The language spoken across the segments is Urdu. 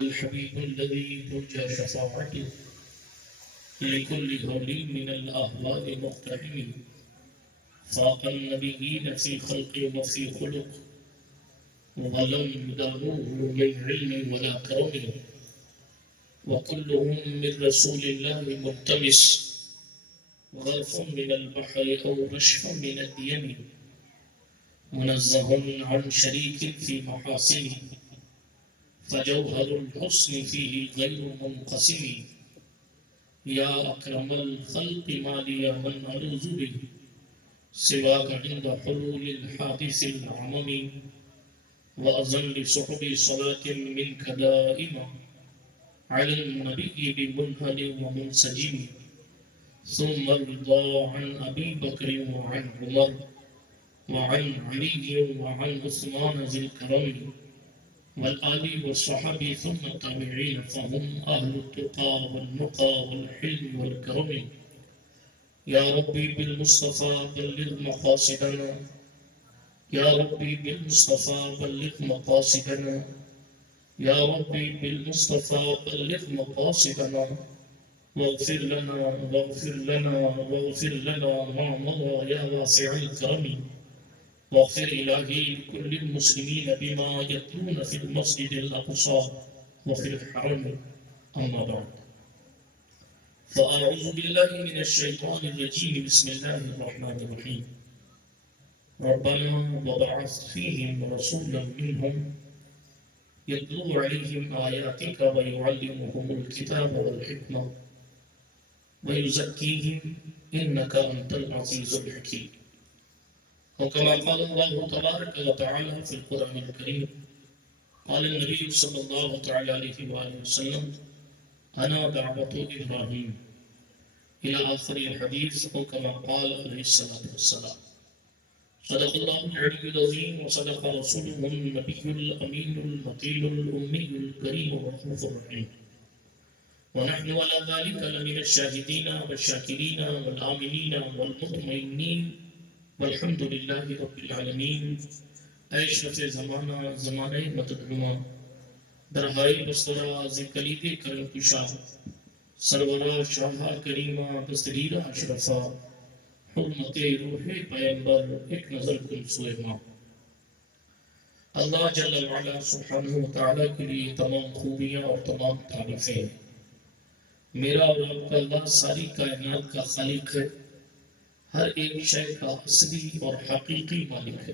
الحبيب الذي ترجى شفاعته لكل هولي من الأهوال مقتحم فاق النبيين في خلق وفي خلق ولم يدانوه من علم ولا كرم وكلهم من رسول الله ملتمس غرف من البحر أو رشف من اليم منزه عن شريك في محاسنه فجوهر الحسن فيه غير منقسم يا أكرم الخلق ما لي من ألوذ به سواك عند حلول الحادث العمم وأظل صحب صلاة منك دائما على النبي بمنهل ومنسجم ثم الرضا عن أبي بكر وعن عمر وعن علي وعن عثمان ذي الكرم والآل والصحابة ثم التابعين فهم أهل التقى والنقى والحلم والكرم يا ربي بالمصطفى بلغ مقاصدنا يا ربي بالمصطفى بلغ مقاصدنا يا ربي بالمصطفى بلغ مقاصدنا واغفر لنا واغفر لنا واغفر لنا ما مضى يا واسع الكرم واغفر إلهي لكل المسلمين بما يتلون في المسجد الأقصى وفي الحرم أما بعد فأعوذ بالله من الشيطان الرجيم بسم الله الرحمن الرحيم ربنا وبعث فيهم رسولا منهم يتلو عليهم آياتك ويعلمهم الكتاب والحكمة ويزكيهم إنك أنت العزيز الحكيم وكما قال الله تبارك وتعالى في القرآن الكريم قال النبي صلى الله تعالى عليه وآله وسلم أنا دعوة إبراهيم إلى آخر الحديث وكما قال عليه الصلاة والسلام صدق الله العلي العظيم وصدق رسوله النبي الأمين المقيل الأمي الكريم الرؤوف الرحيم ونحن على ذلك لمن الشاهدين والشاكرين والآمنين والمطمئنين والحمد لله رب العالمین. اے شرف زمانہ زمانہ متدنما درہائی بسترہ ذکلید کرم کشا سرورہ شاہا کریمہ بستریرہ اشرفہ حرمت روح پیمبر ایک نظر کن سوئے ماں. اللہ جل وعلا سبحانہ وتعالی کے لیے تمام خوبیاں اور تمام تعریفیں. میرا اور آپ کا اللہ ساری کائنات کا خالق ہے، ہر ایک شے کا اصلی اور حقیقی مالک ہے.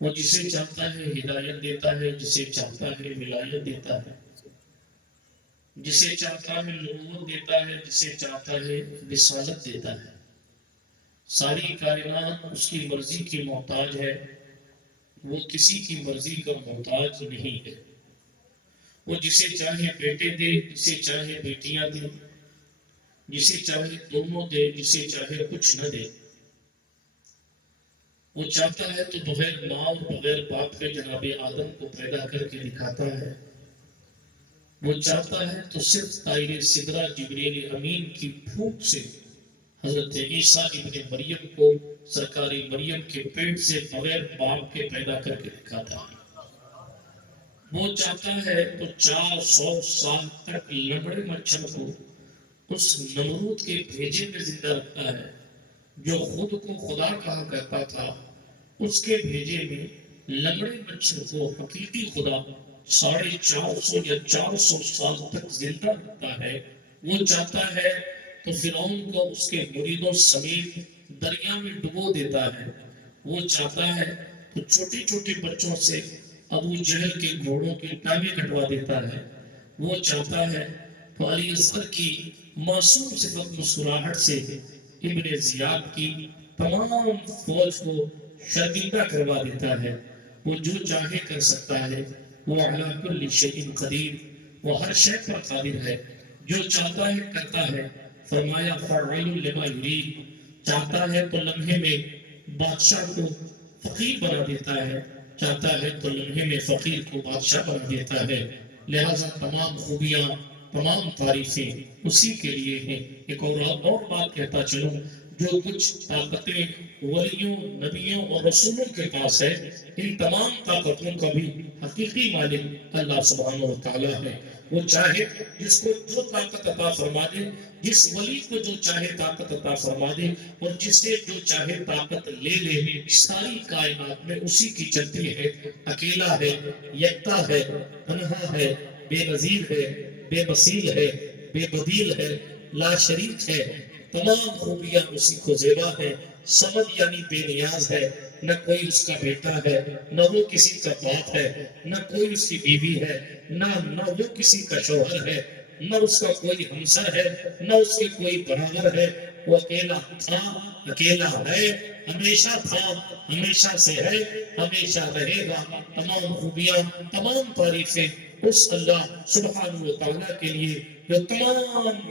وہ جسے چاہتا ہے ہدایت دیتا ہے، جسے چاہتا ہے ولایت دیتا ہے، جسے چاہتا ہے نبوت دیتا ہے، جسے چاہتا ہے رسالت دیتا ہے. ساری کائنات اس کی مرضی کی محتاج ہے، وہ کسی کی مرضی کا محتاج نہیں ہے. وہ جسے چاہے بیٹے دے، جسے چاہے بیٹیاں دے، جسے چاہے دونوں دے، جسے چاہے کچھ نہ دے. وہ چاہتا ہے تو بغیر ماں اور بغیر باپ کے جناب آدم کو پیدا کر کے دکھاتا ہے. وہ چاہتا ہے تو صرف طائر سدرہ جبریل امین کی پھونک سے حضرت عیسیٰ ابن مریم کو سرکار مریم کے پیٹ سے بغیر باپ کے پیدا کر کے دکھاتا ہے. وہ چاہتا ہے تو 400 سال تک لنگڑے مچھر کو اس نمرود کے بھیجے میں زندہ رکھتا ہے جو خود کو خدا کہا کرتا تھا. اس کے بھیجے میں لنگڑے مچھر کو حقیقی خدا 450 یا 400 سال تک زندہ رکھتا ہے. وہ چاہتا ہے تو فرعون کو اس کے مریدوں سمیت دریا میں ڈبو دیتا ہے. وہ چاہتا ہے تو چھوٹے چھوٹے بچوں سے ابو جہل کے گھوڑوں کی ٹانگیں کٹوا دیتا ہے. وہ چاہتا ہے تو علی اصغر کی معصوم صفت مسکراہٹ سے ابن زیاد کی تمام فوج کو شرمندہ کروا دیتا ہے. وہ جو چاہے کر سکتا ہے. وہ علی کل شیء قدیر، وہ ہر شے پر قادر ہے. جو چاہتا ہے کرتا ہے. فرمایا فعال لما یرید، چاہتا ہے تو لمحے میں بادشاہ کو فقیر بنا دیتا ہے، چاہتا ہے تو لمحے میں فقیر کو بادشاہ بنا دیتا ہے. لہذا تمام خوبیاں تمام تعریفیں اسی کے لیے ہیں. ایک اور بات کہتا چلوں، جو کچھ طاقتیں ولیوں، نبیوں اور رسولوں کے پاس ہے، ان تمام طاقتوں کا بھی حقیقی مالک اللہ سبحانہ و تعالیٰ ہے۔ وہ چاہے جس کو جو طاقت عطا فرما دے، جس ولی کو جو چاہے طاقت عطا فرما دے، اور جسے جو چاہے طاقت لے لے، ساری کائنات میں اسی کی چلتی ہے۔ اکیلا ہے، یکتا ہے، تنہا ہے، بے نظیر ہے، بے مثیل ہے، بے بدیل ہے، لا شریک ہے، تمام خوبیاں اسی کو زیبا ہے۔ سمد یعنی بے نیاز ہے، نہ کوئی اس کا بیٹا ہے، نہ وہ کسی کا باپ ہے، نہ کوئی اس کی بیوی ہے، نہ وہ کسی کا شوہر ہے، نہ اس کا کوئی ہمسر ہے، نہ اس کے کوئی برابر ہے۔ وہ اکیلا تھا، اکیلا ہے، ہمیشہ تھا، ہمیشہ سے ہے، ہمیشہ رہے گا۔ تمام خوبیاں، تمام تعریفیں اس اللہ سبحانہ و تعالیٰ کے لیے جو تمام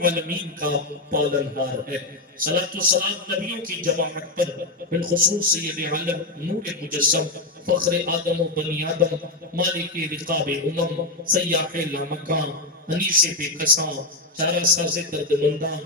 عالمین کا پالنہار ہے۔ صلاۃ و سلام نبیوں کی جماعت پر، بالخصوص سید عالم نور مجسم، فخر آدم و بنی آدم، مالک رقاب امم، سیاح لامکان، انیس بے کساں، چارہ ساز درد منداں،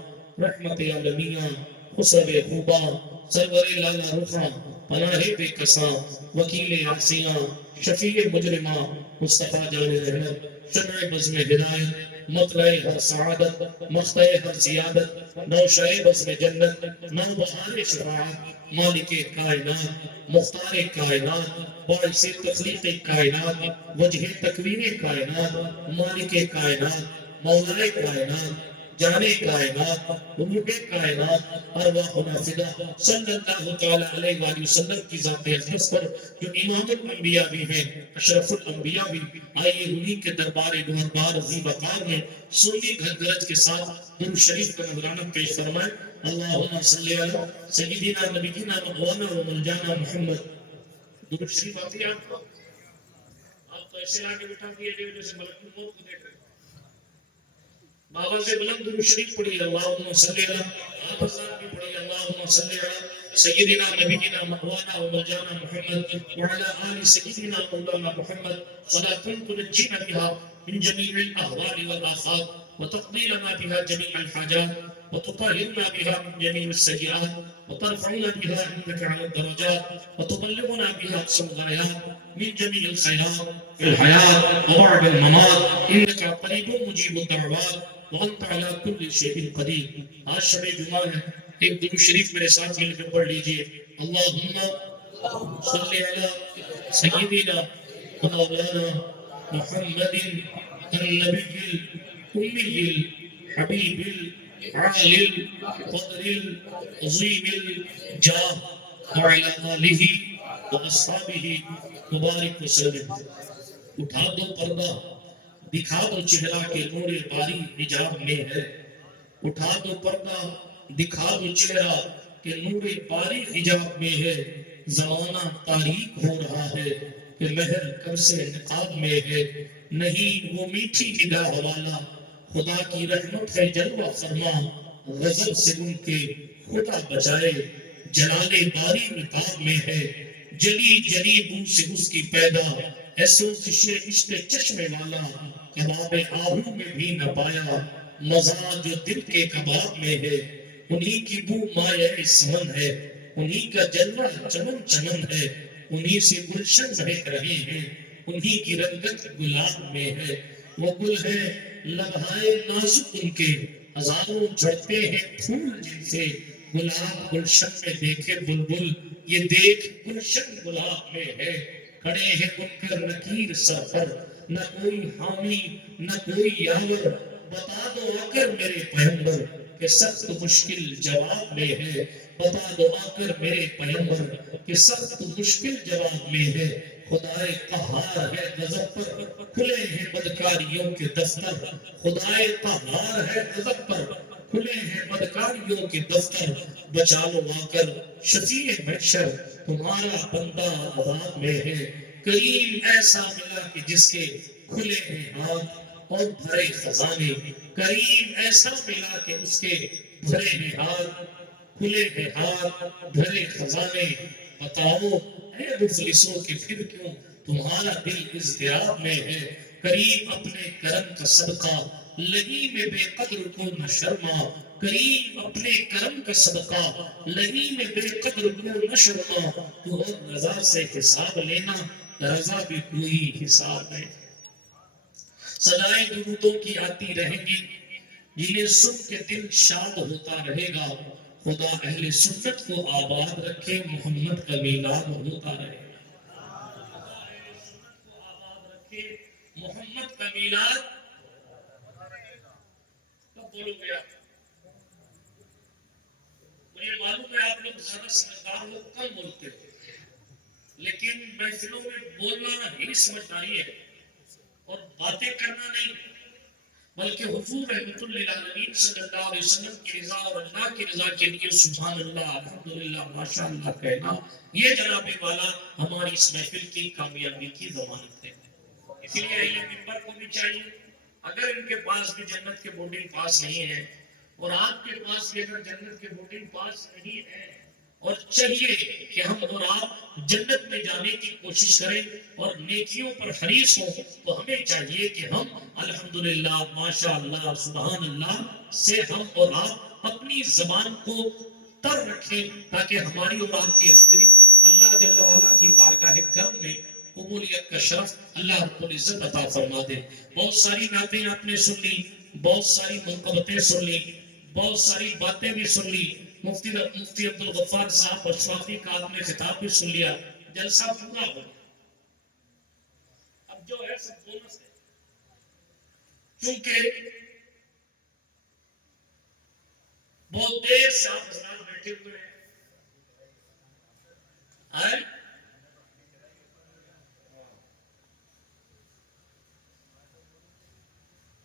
رحمت عالمیاں، خسرو خوباں، سرور لالا رخاں، پناہ بے کساں، وکیل عاصیاں، شفیع مجرماں، مصطفیٰ جان رحمت، شمع بزم ہدایت، مطلع ہر سعادت، مقطع ہر زیادت، نوشہ بزم جنت، نو بہار شفاعت، مالک کائنات، مختار کائنات، باعث تخلیق کائنات، وجہ تکوین کائنات، مالک کائنات، مولا کائنات، جان کائنات، روح کائنات، ارواح نافذہ، صلی اللہ تعالیٰ علیہ وآلہ وسلم کی ذات اقدس پر جو امام الانبیاء بھی ہیں، اشرف الانبیاء بھی، آئیے انہی کے دربار گہربار عظیم وقار میں سنی گھر کے ساتھ درود شریف کا نذرانہ پیش فرمائیں۔ اللہم صلی علی سیدنا نبینا مولانا و مولانا محمد۔ درود شریف آتی ہے آپ کو؟ آپ تو ایسے آگے بٹھا دیا جیسے ملک الموت کو دیکھ رہے ہیں۔ بابا سے بلند درود شریف پڑھی، اللہم صلی علی، آپ حضرات بھی پڑھی، اللہم صلی علی سیدنا نبینا مولانا و مولانا محمد وعلی آل سیدنا مولانا محمد، صلاة تنجینا بها من جميع الأهوال والآفات وتقضي لنا بها جميع الحاجات وتطهرنا بها من جميع السيئات وترفعنا بها عندك على الدرجات وتبلغنا بها أقصى الغايات من جميع الخيرات في الحياة وبعد الممات، إنك قريب مجيب الدعوات وأنت على كل شيء قدير۔ آج شب جمعہ ہے، ایک درود شریف میرے ساتھ مل کے پڑھ لیجئے۔ اللہم صلی علی سیدنا مولانا محمد النبی الأمی الحبیب العالی القدر العظیم الجاہ وعلی آلہ واصحابہ مبارک وسلم۔ اٹھا دو پردہ، دکھا دو چہرہ کے نور باری حجاب میں ہے۔ اٹھا دو پردہ، دکھا دو چہرہ کہ نور باری حجاب میں ہے۔ زمانہ تاریک ہو رہا ہے کہ مہر کب سے نقاب میں ہے۔ نہیں وہ میٹھی نگاہ والا خدا کی رحمت ہے جلوہ فرما، غضب سے ان کے خدا بچائے، جلال باری نقاب میں ہے۔ جلی جلی بو سے اس کی پیدا، ایسو عشق چشمے والا، کباب آہو میں بھی نہ پایا، مزہ جو دل کے کباب میں ہے۔ انہی کی بو مایہ سمن ہے، انہی کا جلوہ چمن چمن ہے، انہی سے گلشن مہک رہے ہیں، انہی کی رنگت گلاب میں ہے۔ وہ گل ہے لبہائے نازک ان کے، ہزاروں جھڑتے ہیں پھول جن سے، گلاب گلشن میں دیکھے بلبل، یہ دیکھ گلشن گلاب میں ہے۔ کھڑے ہیں منکر نکیر سر پر، نہ کوئی حامی نہ کوئی یاور، بتا دو آ کر میرے پیغمبر کہ سخت مشکل جواب میں ہے۔ بتا دو آ کر میرے پیغمبر کہ سخت مشکل جواب میں ہے۔ خدائے قہار ہے غضب پر، کھلے ہیں بدکاریوں کے دفتر۔ خدائے قہار ہے غضب پر، کھلے ہیں بدکاریوں کے دفتر۔ بچا لو آ کر شفیع محشر، تمہارا بندہ عذاب میں ہے۔ کریم ایسا ملا کہ جس کے کھلے ہیں ہاتھ اور بھرے خزانے، کریم ایسا ملا کہ اس کے بھرے ہیں ہاتھ، کھلے ہیں ہاتھ، بھرے خزانے۔ بتاؤ اے مفلسوں کہ پھر کیوں تمہارا دل اضطراب میں ہے۔ کریم اپنے کرم کا صدقہ لگی میں بے قدر کو نہ شرما، کریم اپنے کرم کا صدقہ لگی میں بے قدر کو نہ شرما، تو اور رضا سے حساب لینا، رضا بھی کوئی حساب ہے۔ صدائیں درودوں کی آتی رہیں گی، جنہیں سن کے دل شاد ہوتا رہے گا۔ خدا اہل سنت کو آباد رکھے، محمد کا میلاد ہوتا رہے گا۔ خدا اہل سنت کو آباد رکھے، محمد کا میلاد کب بولو گے آپ؟ مجھے معلوم ہے آپ لوگ زیادہ سمجھدار لوگ کم بولتے ہو، لیکن محفلوں میں بولنا ہی سمجھداری ہے اور باتیں کرنا نہیں، بلکہ حضور رحمت للعالمین صلی اللہ علیہ وسلم کی رضا اور اللہ کی رضا کے لیے سبحان اللہ الحمدللہ ماشاء اللہ کہنا، یہ جناب والا ہماری اس محفل کی کامیابی کی ضمانت ہے۔ اسی لیے اہل منبر کو بھی چاہیے، اگر ان کے پاس بھی جنت کے بورڈنگ پاس نہیں ہے، اور آپ کے پاس بھی اگر جنت کے بورڈنگ پاس نہیں ہے، اور چاہیے کہ ہم اور آپ جنت میں جانے کی کوشش کریں اور نیکیوں پر حریص ہوں، تو ہمیں چاہیے کہ ہم الحمدللہ ماشاء اللہ سبحان اللہ سے ہم اور آپ اپنی زبان کو تر رکھیں، تاکہ ہماری اور آپ کی حاضری اللہ جل وعلا کی بارگاہ کرم میں قبولیت کا شرف اللہ رب العزت عطا فرما دے۔ بہت ساری باتیں آپ نے سن لی، بہت ساری منقبتیں سن لی، بہت ساری باتیں بھی سن لی، مفتی عبدالغفار صاحب اشرافی کا آپ نے خطاب بھی سن لیا، جلسہ پورا ہو، اب جو ہے سب بونس ہے، کیونکہ بہت دیر سے آپ حضرات بیٹھے ہوئے ہیں،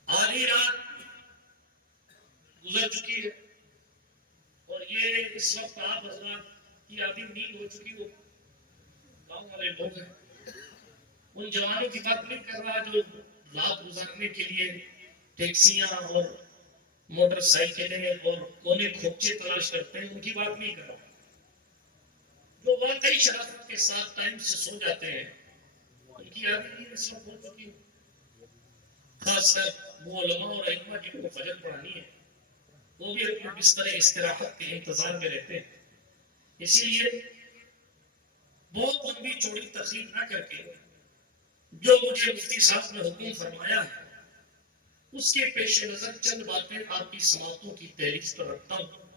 آدھی رات گزر چکی ہے، اور یہ اس وقت آپ حضرات کی آدھی نیند ہو چکی ہو، گاؤں والے لوگ ہیں، ان جوانوں کی بات نہیں کر رہا جو رات گزارنے کے لیے ٹیکسیاں اور موٹر سائیکلیں اور کونے کھوپچے تلاش کرتے ہیں، ان کی بات نہیں کر رہا، جو واقعی شرافت کے ساتھ ٹائم سے سو جاتے ہیں، ان کی آدھی نیند اس وقت ہو چکی ہے، خاص کر وہ علماء اور ائمہ جن کو فجر پڑھانی ہے، وہ بھی اپنے بستر استراحت کے انتظار میں رہتے ہیں۔ اسی لیے بہت لمبی چوڑی تقریر نہ کر کے جو مجھے مفتی صاحب نے حکم فرمایا ہے اس کے پیش نظر چند باتیں آپ کی سماعتوں کی تحریف پر رکھتا ہوں۔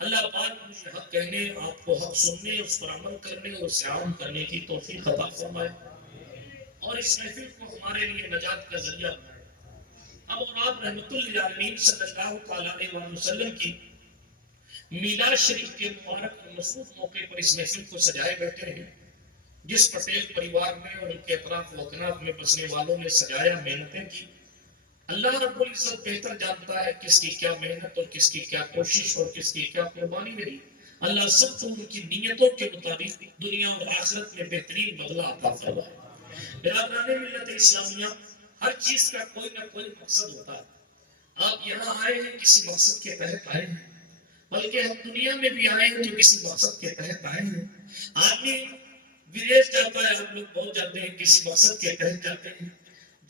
اللہ پاک مجھے حق کہنے، آپ کو حق سننے، اس پر عمل کرنے اور اسے عام کرنے کی توفیق عطا فرمائے، اور اس محفل کو ہمارے لیے نجات کا ذریعہ بنائے۔ اب اور آپ رحمت للعالمین صلی اللہ تعالیٰ علیہ وسلم کی میلاد شریف کے مبارک اور مصروف موقع پر اس محفل کو سجائے بیٹھے ہیں، جس پٹیل پریوار میں اور ان کے اطراف و اکناف میں بسنے والوں نے سجایا، محنتیں کی، اللہ رب العزت بہتر جانتا ہے کس کی کیا محنت اور کس کی کیا کوشش اور کس کی کیا قربانی رہی۔ اللہ سب کو ان کی نیتوں کے مطابق دنیا اور آخرت میں بہترین بدلہ عطا فرمائے۔ برادران ملت اسلامیہ، ہر چیز کا کوئی نہ کوئی مقصد ہوتا ہے۔ آپ یہاں آئے ہیں کسی مقصد کے تحت آئے ہیں، بلکہ ہم دنیا میں بھی آئے ہیں تو کسی مقصد کے تحت آئے ہیں۔ آدمی ودیش جاتا ہے، ہم لوگ بہت جاتے ہیں کسی مقصد کے تحت جاتے ہیں۔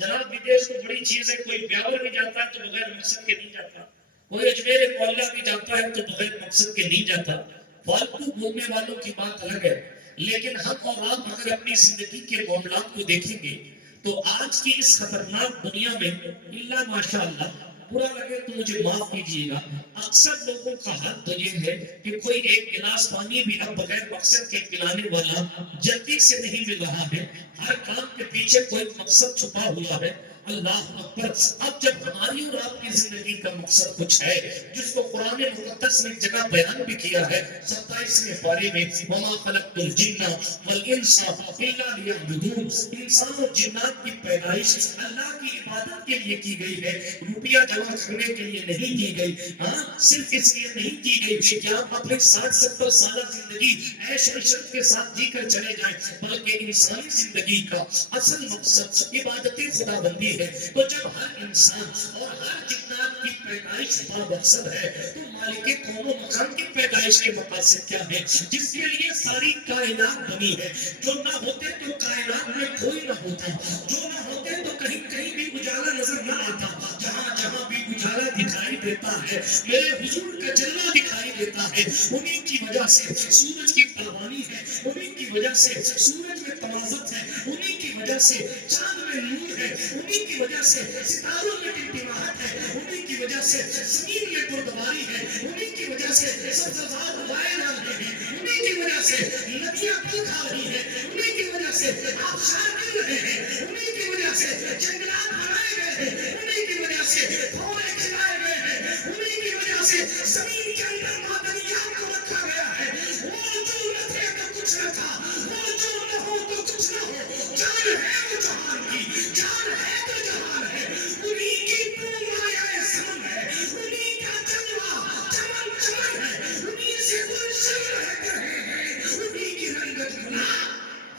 جناب ودیش تو بڑی چیز ہے، کوئی بیاور بھی جاتا ہے تو بغیر مقصد کے نہیں جاتا، کوئی اجمیر معلیٰ بھی جاتا ہے تو بغیر مقصد کے نہیں جاتا۔ فالتو گھومنے والوں کی بات الگ ہے، لیکن ہم اور آپ اگر اپنی زندگی کے معاملات کو دیکھیں گے تو آج کی اس خطرناک دنیا میں اللہ ماشاء اللہ، برا لگے تو مجھے معاف کیجیے گا، اکثر لوگوں کا حال تو یہ ہے کہ کوئی ایک گلاس پانی بھی اب بغیر مقصد کے پلانے والا جلدی سے نہیں مل رہا ہے، ہر کام کے پیچھے کوئی مقصد چھپا ہوا ہے۔ اللہ اکبر! اب جب ہماری اور آپ کی زندگی کا مقصد کچھ ہے جس کو قرآن مقدس نے ایک جگہ بیان بھی کیا ہے 27ویں پارے میں، وَمَا خَلَقْتُ الْجِنَّ وَالْإِنسَ إِلَّا لِيَعْبُدُونِ، انسان اور جنات کی پیدائش اللہ کی عبادت کے لیے کی گئی ہے، روپیہ جمع کرنے کے لیے نہیں کی گئی، ہاں صرف اس لیے نہیں کی گئی کہ آپ اپنے 60-70 سالہ زندگی عیش و عشرت کے ساتھ جی کر چلے جائیں، بلکہ انسانی زندگی کا اصل مقصد عبادت خدا بندی ہوتی ہے. تو جب ہر انسان اور ہر جنات کی پیدائش با مقصد ہے تو مالک کون و مکان کی پیدائش کے مقاصد کیا ہے؟ جس کے لیے ساری کائنات بنی ہے. جو نہ ہوتے تو کائنات میں کوئی نہ ہوتا، جو نہ ہوتے تو کہیں کہیں بھی اجالا نظر نہ آتا. جہاں جہاں بھی اجالا دکھائی دیتا ہے میرے حضور کا جلوہ دکھائی دیتا ہے. انہی کی وجہ سے سورج کی پروانی ہے، انہی کی وجہ سے سورج میں تمازت ہے، انہی کی وجہ سے چاند میں نور ہے، انہی کی وجہ سے ستاروں میں ٹمٹماہٹ ہے، انہی کی وجہ سے زمین میں بردباری ہے، انہی کی وجہ سے سبززار اگائے جا رہے ہیں، انہی کی وجہ سے ندیاں پھل کھا رہی ہیں، انہی کی وجہ سے آبشار مل رہے ہیں، انہی کی وجہ سے جنگلات بنائے گئے ہیں، انہی کی وجہ سے پھولے کھلائے گئے ہیں، انہی کی وجہ سے زمین کے اندر معدنیات کو رکھا گیا ہے. وہ جو نہ تھے تو کچھ نہ تھا، وہ جو نہ ہو تو کچھ نہ ہو. جان ہے وہ جہان کی، جان ہے تو جہان ہے. انہی کی پورمایا سمن ہے، انہی کا جلوہ چمن چمن ہے، انہی سے گلشن رہتے ہیں، انہی کی رنگت گناہ.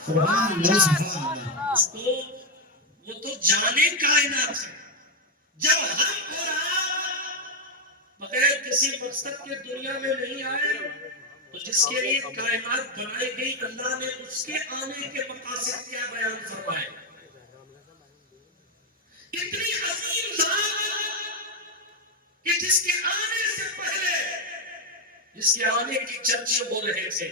سبحان اللہ سبحان اللہ. اس کو وہ تو جانے کائنات ہے. جب ہم اور آپ بغیر کسی مقصد کے دنیا میں نہیں آئے تو جس کے لیے کائنات بنائی گئی اللہ نے اس کے آنے کے مقاصد کیا بیان فرمائے. اتنی عظیم ذات کہ جس کے آنے سے پہلے جس کے آنے کی چرچے ہو رہے تھے.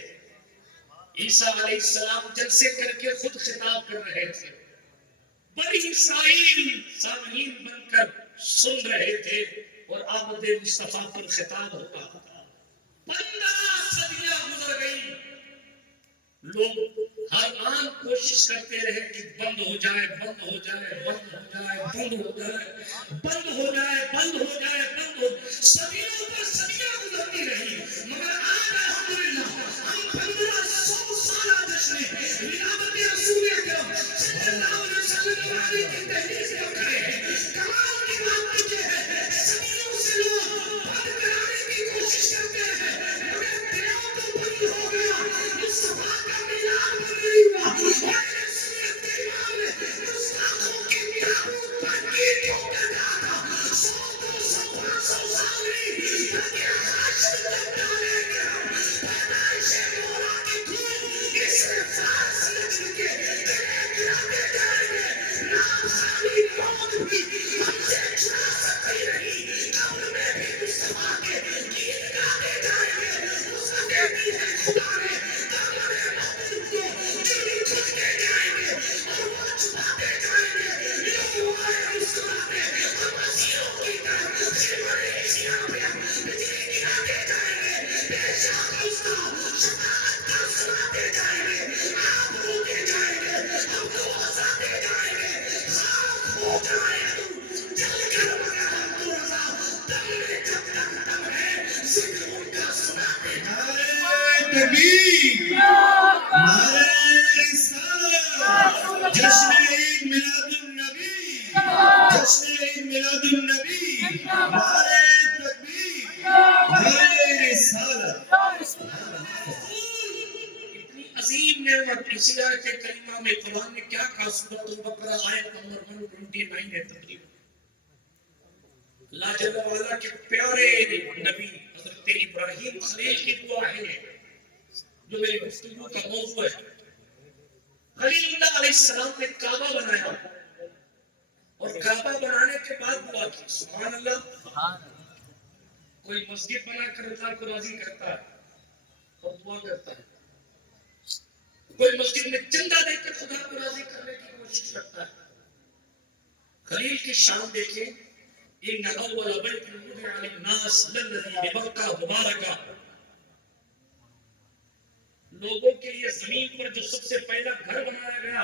عیسیٰ علیہ السلام جلسے کر کے خود خطاب کر رہے تھے. بنی اسرائیل سامعین بن کر سن رہے تھے اور آمد مصطفیٰ پر خطاب ہوتا تھا. 15 صدیاں گزر گئی. لوگ ہر آن کوشش کرتے رہے کہ بند ہو جائے، بند ہو جائے، بند ہو جائے، بند ہو جائے، بند ہو جائے، بند ہو جائے، بند ہو. صدیوں پر صدیاں گزرتی رہی مگر آج الحمدللہ ہم 1500 سالہ جشن ولادت رسول اکرم صلی اللہ علیہ وسلم کی تحریک کر رہے ہیں. کمال کی بات یہ ہے صدیوں سے لوگ بند کرانے کی کوشش کرتے ہیں مگر دلوں تو بند ہو گیا. مصطفیٰ کا میلاد بند نہیں ہوا اور رسول امام نے گستاخوں کی میلاد پر کیوں کر رہا تھا. 100 200 500 سال نہیں بلکہ حاشر تک ڈالیں گے ہم پیدائش مولا کی دھوم اس میں فارس نجم کے گلے گراتے جائیں گے. نام خالی موت بھی ہم سے چھڑا سکتی نہیں. قبر میں بھی مصطفیٰ کے گیت گاتے جائیں گے. مصطفیٰ بھی ہے خدا نے دامن محبوب کو چوری کھلتے جائیں گے اور وہ چھپاتے جائیں گے. لوگ آئے مسکراتے ہم مسیحوں کی طرف خدمتیاں پہ بجلی گراتے جائیں گے. بے شک اس کا شفاعت کا سناتے جائیں گے. آپ روتے جائیں گے ہم کو ہنساتے جائیں گے. خاک ہو جائے تو جل کر مگر ہم تو رضا دم میں جب تک دم ہے ذکر ان کا سناتے جائیں گے. نعرہ تکبیر، نعرہ رسالت، جشن عید میلاد النبی، جشن عید میلاد النبی. نعرہ تکبیر، نعرہ رسالت. اتنی عظیم نعمت. اسی آیت کریمہ میں قرآن نے کیا کہا؟ سورۃ البقرہ آیت نمبر 129 ہے تقریباً. اللہ جل وعلا کے پیارے نبی حضرت ابراہیم خلیل کی دعا ہے جو میری گفتگو کا موضوع ہے. خلیل اللہ علیہ السلام نے کعبہ بنایا اور کعبہ بنانے کے بعد دعا کی. سبحان اللہ. کوئی مسجد بنا کر اللہ کو راضی کرتا ہے اور دعا کرتا ہے. کوئی مسجد میں چندہ دے کر خدا کو راضی کرنے کی کوشش کرتا ہے. خلیل کی شان دیکھیں. ان اول بیت وضع للناس للذی ببکہ مبارکہ. لوگوں کے لیے زمین پر جو سب سے پہلا گھر بنایا گیا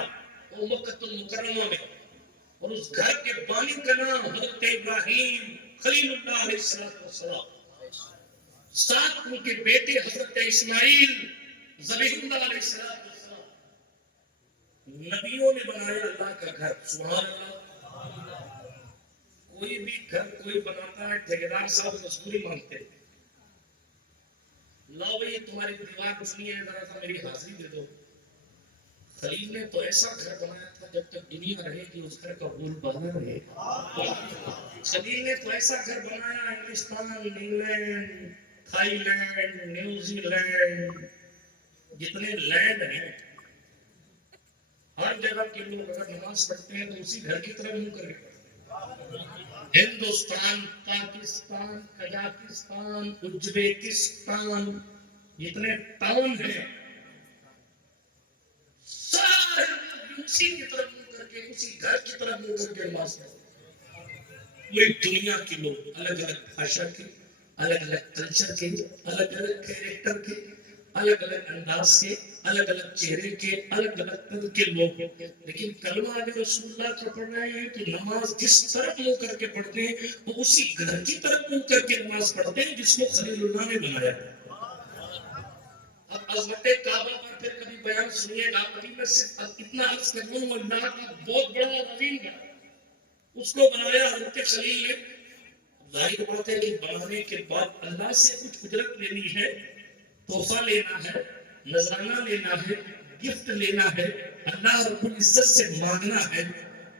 وہ مکہ المکرمہ میں، اور اس گھر کے بانی کا نام حضرت ابراہیم خلیل اللہ علیہ السلام. 7 ان کے بیٹے حضرت اسماعیل ذبیح اللہ علیہ السلام. نبیوں نے بنایا اللہ کا گھر. سبحان اللہ. کوئی بھی گھر کوئی بناتا ہے ٹھیکیدار صاحب مزدوری مانگتے ہیں. لا بھائی تمہاری دیوار کچھ نہیں ہے ذرا سا میری حاضری دے دو. خلیل نے تو ایسا گھر بنایا تھا جب تک دنیا رہے گی اس گھر کا بول بالا رہے گا. خلیل نے تو ایسا گھر بنایا Hindustan, England, Thailand, New Zealand, جتنے لینڈ ہیں ہر جگہ کے لوگ اگر نماز پڑھتے ہیں تو اسی گھر کی طرف منہ کر کے پڑھتے ہیں. ہندوستان، پاکستان، قزاقستان، ازبیکستان، جتنے ٹاؤن ہیں سارے اسی کی طرف منہ کر کے اسی گھر کی طرف منہ کر کے نماز پڑھتے ہیں. یہ دنیا کے لوگ الگ الگ بھاشا کے، الگ الگ کلچر کے، الگ الگ کیریکٹر کے، الگ الگ انداز کے، الگ الگ چہرے کے، الگ الگ قد کے لوگ، لیکن کلمہ اگر رسول اللہ کا پڑھ رہے ہیں تو نماز جس طرف منہ کر کے پڑھتے ہیں وہ اسی گھر کی طرف منہ کر کے نماز پڑھتے ہیں جس کو خلیل اللہ نے بنایا. اب عظمت کعبہ پر پھر کبھی بیان سنیے گا. ابھی میں صرف اتنا عرض کر دوں اللہ کا بہت بڑا عظیم ہے، اس کو بنایا حضرت خلیل نے. ظاہر بات ہے کہ بنانے کے بعد اللہ سے کچھ اجرت لینی ہے، تحفہ لینا ہے، نذرانہ لینا ہے، گفٹ لینا ہے، اللہ رب العزت سے مانگنا ہے.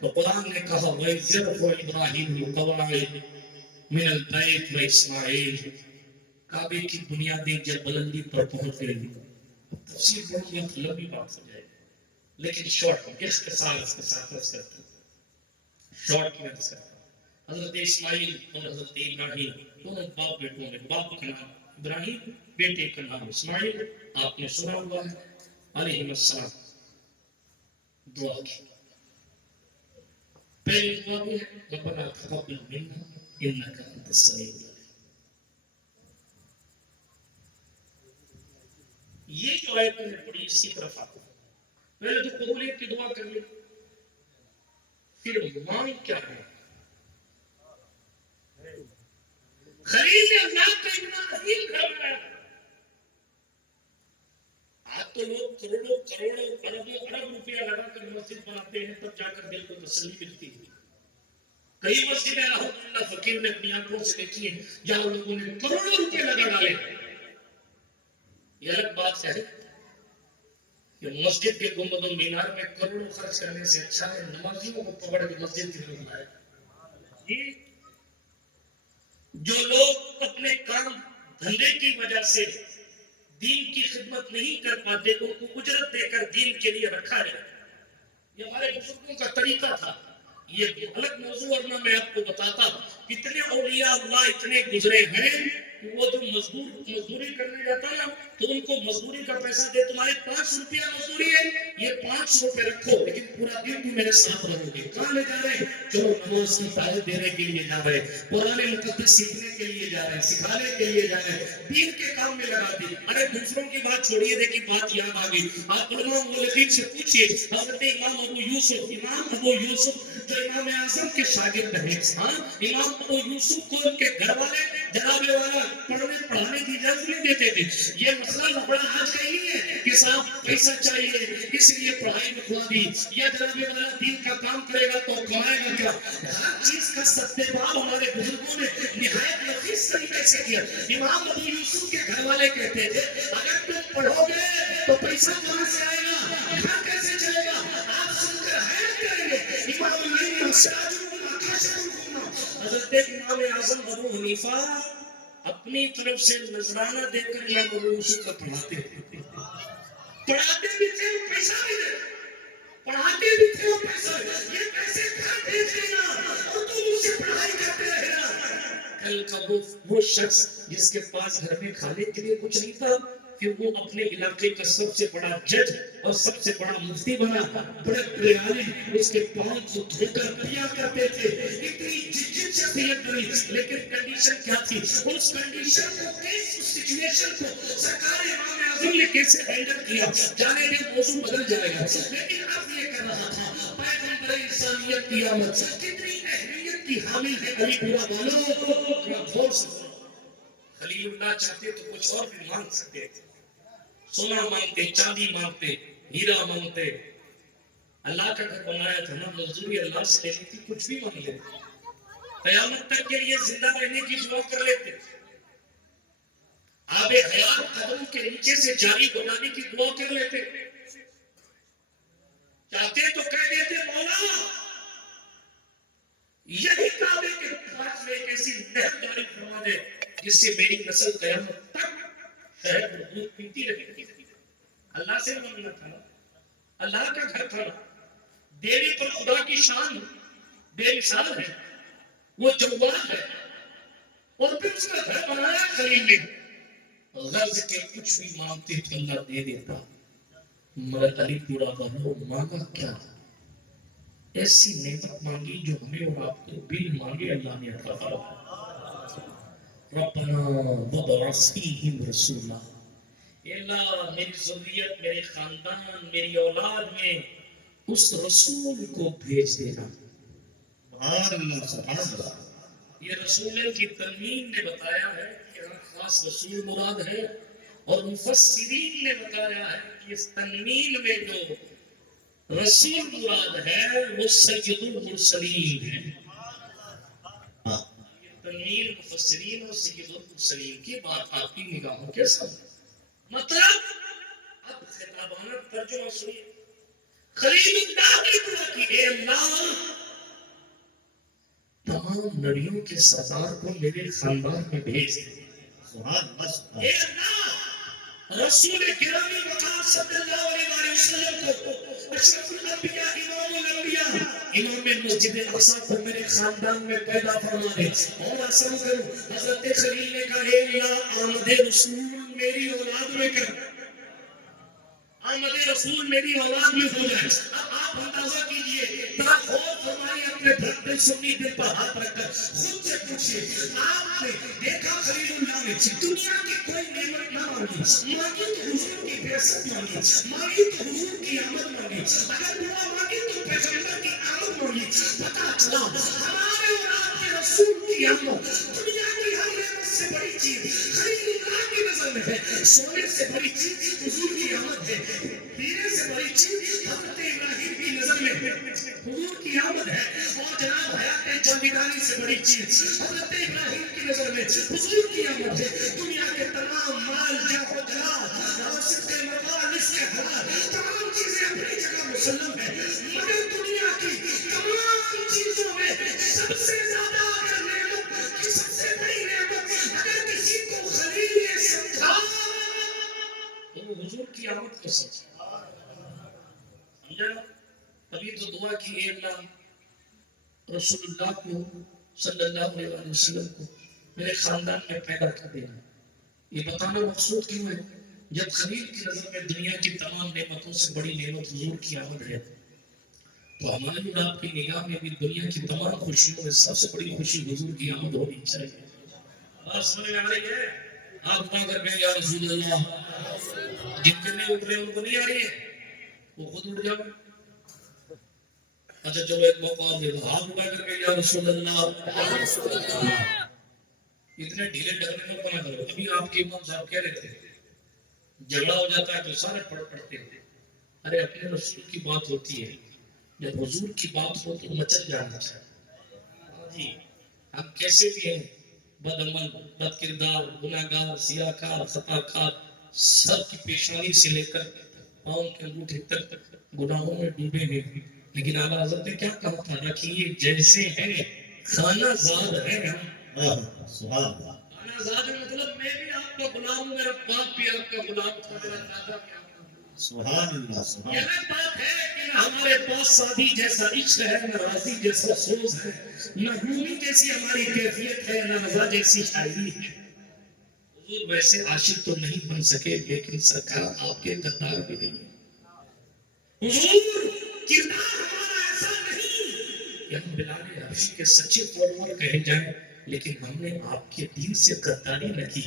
تو قرآن نے کہا وَإِذْ يَرْفَعُ إِبْرَاهِيمُ الْقَوَاعِدَ مِنَ الْبَيْتِ وَإِسْمَاعِيلُ. کعبے کی بنیادیں جب بلندی پر پہنچ گئی، تفسیر بڑی لمبی بات ہو جائے گی لیکن شارٹ میں اختصار اس کے ساتھ عرض کرتا ہوں. شارٹ میں عرض کرتا ہوں. حضرت اسماعیل اور حضرت ابراہیم دونوں باپ بیٹوں میں، باپ کا نام ابراہیم، بیٹے کا نام اسماعیل. آپ نے سنا ہوا ہے علیہ السلام دعا کی. پہلی دعا بھی ہے ربنا تقبل منا انک انت السمیع العلیم. یہ جو آیت میں پڑھی اس کی طرف آتا ہے. پہلے تو قبولیت کی دعا کر لی، پھر مانگ کیا ہے. خلیل نے اللہ کا اتنا عظیم گھر بنایا. آج تو لوگ کروڑوں کروڑوں اربوں ارب روپیہ لگا کر مسجد بناتے ہیں تب جا کر دل کو تسلی ملتی ہے. کئی مسجدیں الحمدللہ فقیر نے اپنی آنکھوں سے دیکھی ہیں جہاں لوگوں نے کروڑوں روپے لگا ڈالے. یہ الگ بات ہے کہ مسجد کے گنبد و مینار میں کروڑوں خرچ کرنے سے اچھا ہے نمازیوں کو پکڑ کے مسجد کی طرف لائے. جو لوگ اپنے کام دھندے کی وجہ سے دین کی خدمت نہیں کر پاتے ان کو اجرت دے کر دین کے لیے رکھا جائے. یہ ہمارے بزرگوں کا طریقہ تھا. یہ الگ موضوع ورنہ میں آپ کو بتاتا کتنے اولیاء اللہ اتنے گزرے ہیں کہ وہ جو مزدوری کرنے جاتا نا تو ان کو مزدوری کا پیسہ دے. تمہارے 500 روپیہ مزدوری ہے، یہ 500 روپے رکھو لیکن پورا دن بھی میرے ساتھ رہو گے. کہاں لے جا رہے ہیں؟ چلو نماز کی تعلیم دینے کے لیے جا رہے ہیں، قرآن مقدس سیکھنے کے لیے جا رہے ہیں، سکھانے کے لیے جا رہے ہیں، دین کے کام میں لگا دی. ارے دوسروں کی بات چھوڑیے، دیکھیے بات یاد آ گئی. آپ علماء مولفین سے پوچھیے حضرت امام ابو یوسف جو امام اعظم کے شاگرد ہیں. امام ابو یوسف کو ان کے گھر والے جناب والا پڑھنے پڑھانے کی اجازت نہیں دیتے تھے. یہ مسئلہ بڑا آج کا ہی ہے کہ صاحب پیسہ چاہیے اس لیے پڑھائی میں کھلا دی، یا جناب والا دین کا کام کرے گا تو کمائے گا کیا. ہر چیز کا استعمال ہمارے بزرگوں نے نہایت نفیس طریقے سے کیا. امام ابو یوسف کے گھر والے کہتے تھے اگر تم پڑھو گے تو پیسہ کہاں سے آئے گا، گھر کیسے چلے گا. آپ سن کر حیرت کریں گے. حضرت امام اعظم ابو حنیفہ اپنی طرف سے نذرانہ دے کر امام ابو یوسف کو پڑھاتے بھی تھے، پیسہ بھی دے، پڑھاتے بھی تھے اور پیسہ بھی. یہ پیسے گھر بھیج دینا اور تم ان سے پڑھائی کرتے رہنا. کل کا وہ شخص جس کے پاس گھر میں کھانے کے لیے کچھ نہیں تھا پھر وہ اپنے علاقے کا سب سے بڑا جج اور سب سے بڑا مفتی بنا. بڑے پریانی اس کے پاؤں کو دھو کر پیا کرتے تھے. اتنی جد شخصیت بنی لیکن کنڈیشن کیا تھی؟ اس کنڈیشن کو اس سچویشن کو سرکار امام اعظم نے کیسے ہینڈل کیا جانے دے موضوع بدل جائے گا. لیکن اب یہ کر رہا تھا پیغمبر انسانیت کی آمد کتنی اہمیت کی حامل ہے. علی پورا والوں غور سے خلیل اللہ چاہتے تو کچھ اور بھی مانگ سکتے تھے. سونا مانگتے، چاندی مانگتے، ہیرا مانگتے. اللہ کا گھر بنایا تھا نا، مزدوری اللہ سے لینی تھی، کچھ بھی مانگ لیتے. قیامت تک کے لیے زندہ رہنے کی دعا کر لیتے. آب حیات قدموں کے نیچے سے جاری ہو جانے کی دعا کر لیتے. چاہتے تو کہہ دیتے مولا یہی کعبے کے پاس میں ایک ایسی نہر جاری فرما دے جس سے میری نسل قیامت تک شہد اور دودھ پیتی رہے. اللہ سے مانگنا تھا، اللہ کا گھر تھا. دیوی پر خدا کی شان بے مثال ہے، وہ جواد ہے، اور پھر اس کا گھر بنایا خلیل نے. غرض کے کچھ بھی مانگتے تھے اللہ دے دیتا، مگر علی پورا بنو مانگا کیا؟ ایسی نعمت مانگی جو ہمیں اور آپ کو بھی مانگے اللہ نے عطا فرمایا. ربنا وابعث فیہم رسولا، اے اللہ میری ذریت، میرے خاندان، میری اولاد میں اس رسول کو بھیج دینا. سبحان اللہ سبحان اللہ. یہ رسول کی تنوین نے بتایا ہے کہ یہاں خاص رسول مراد ہے، اور مفسرین نے بتایا ہے کہ اس تنوین میں جو رسول مراد ہے وہ سید المرسلین ہے. یہ تنوین مفسرین اور سید المرسلین کی بات آپ کی نگاہوں کے سامنے. مطلب اب خطابانہ ترجمہ سنیے. خلیل اللہ کی دعا کی، اے اللہ تمام نبیوں کے سردار کو میرے خاندان میں بھیج دے. اے اللہ رسول گرامی مقام صلی اللہ علیہ وسلم کو اشرف الانبیاء امام الانبیاء امام مسجد اقصی کو میرے خاندان میں پیدا فرما دے. اور آسان کرو. حضرت خلیل نے کہا اے اللہ آمد رسول میری اولاد میں کر، آمد رسول میری اولاد میں ہو جائے. اب آپ اندازہ کیجئے، ذرا غور فرمائیے، اپنے دل سنی دل پر ہاتھ رکھ کر خود سے پوچھئے، آپ نے دیکھا خلیل اللہ نے دنیا کی کوئی نعمت نہ مانگی، مانگی تو حضور کی بعثت مانگی، مانگی تو حضور کی آمد مانگی، اگر دعا مانگی تو پیغمبر کی آمد مانگی. پتا چلا ہمارے اور آپ کے رسول کی آمد دنیا کی ہر نعمت سے بڑی چیز خلیل اللہ کی نظر میں ہے. سونے سے بڑی چیز حضور کی آمد ہے، ہیرے سے بڑی چیز حضرت ابراہیم کی نظر میں حضور کی آمد ہے، اور جناب حیات جاویدانی سے بڑی چیز حضرت ابراہیم کی نظر میں حضور کی آمد ہے. دنیا کے تمام مال جاه و جلال، صدق مقال اس کے حلال، تمام چیزیں اپنی جگہ مسلم ہے، مگر دنیا کی تمام چیزوں میں سب سے زیادہ اگر نعمت کی سب سے بڑی نعمت اگر کسی کو خلیل نے سمجھا تو حضور کی آمد کو سمجھا. تبھی تو دعا کی اے اللہ رسول اللہ کو صلی اللہ علیہ وسلم کو میرے خاندان میں پیدا کر دینا. یہ بتانا مقصود کیوں ہے؟ جب خلیل کی نظر میں دنیا کی تمام نعمتوں سے بڑی نعمت حضور کی آمد ہے، تو ہماری اور آپ کی نگاہ میں بھی دنیا کی تمام خوشیوں میں سب سے بڑی خوشی حضور کی آمد ہونی چاہیے. بات سمجھ میں آ رہی ہے؟ آپ اٹھا کر کہیں یا رسول اللہ. جن کے نہیں اٹھ رہے ان کو نہیں آ رہی ہے، وہ خود اٹھ جاؤ. اچھا چلو ایک موقع اور دے دو، ہاتھ اٹھا کر کہیں یا رسول اللہ. اتنے ڈھیلے ڈھکنے میں بنا کرو. ابھی آپ کے امام صاحب کہہ رہے تھے جھگڑا ہو جاتا ہے تو سارے پڑھتے ہیں. ارے اپنے رسول کی بات ہوتی ہے، جب حضور کی بات ہو تو مچل جانا چاہیے. جی ہم کیسے بھی ہیں، بد عمل، بد کردار، گناہ گار، سیاہ کار، خطا کار، سب کی پیشانی سے لے کر پاؤں کے انگوٹھے تک گناہوں میں ڈوبے ہیں. لیکن اعلیٰ حضرت نے کیا کہا تھا؟ رکھیے جیسے ہیں خانہ زاد ہے ہم. خانہ زاد ہے مطلب میں بھی آپ کا غلام ہوں، میرا باپ بھی آپ کا غلام تھا، میرا دادا بھی آپ کا. سبحان اللہ سبحان اللہ. یہ بات ہے کہ ہمارے پاس شادی جیسا عشق ہے، نہ راضی جیسا سوز ہے، نہ رومی جیسی ہماری کیفیت ہے، نہ رضا جیسی شاعری ہے. حضور ویسے عاشق تو نہیں بن سکے، لیکن سرکار آپ کے غدار بھی نہیں. حضور کردار ہمارا ایسا نہیں کہ ہم بلال حبشی کے سچے فالوور کہے جائیں، لیکن ہم نے آپ کے دین سے غداری نہ کی.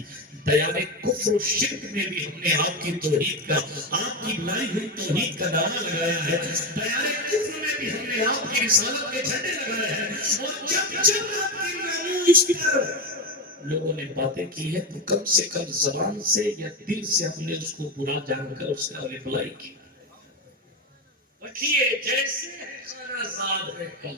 بیان کفر و شرک میں بھی ہم نے آپ کی توحید کا، آپ کی لائی ہوئی توحید کا دعویٰ لگایا ہے. بیان کفر میں بھی ہم نے آپ کی رسالت کے جھنڈے لگائے ہیں. اور جب جب آپ کی ناموس پر لوگوں نے باتیں کی ہے تو کم سے کم زبان سے یا دل سے ہم نے اس کو برا جان کر اس کا رپلائی کی. رکھیے جیسے خانہ زاد ہے ہم،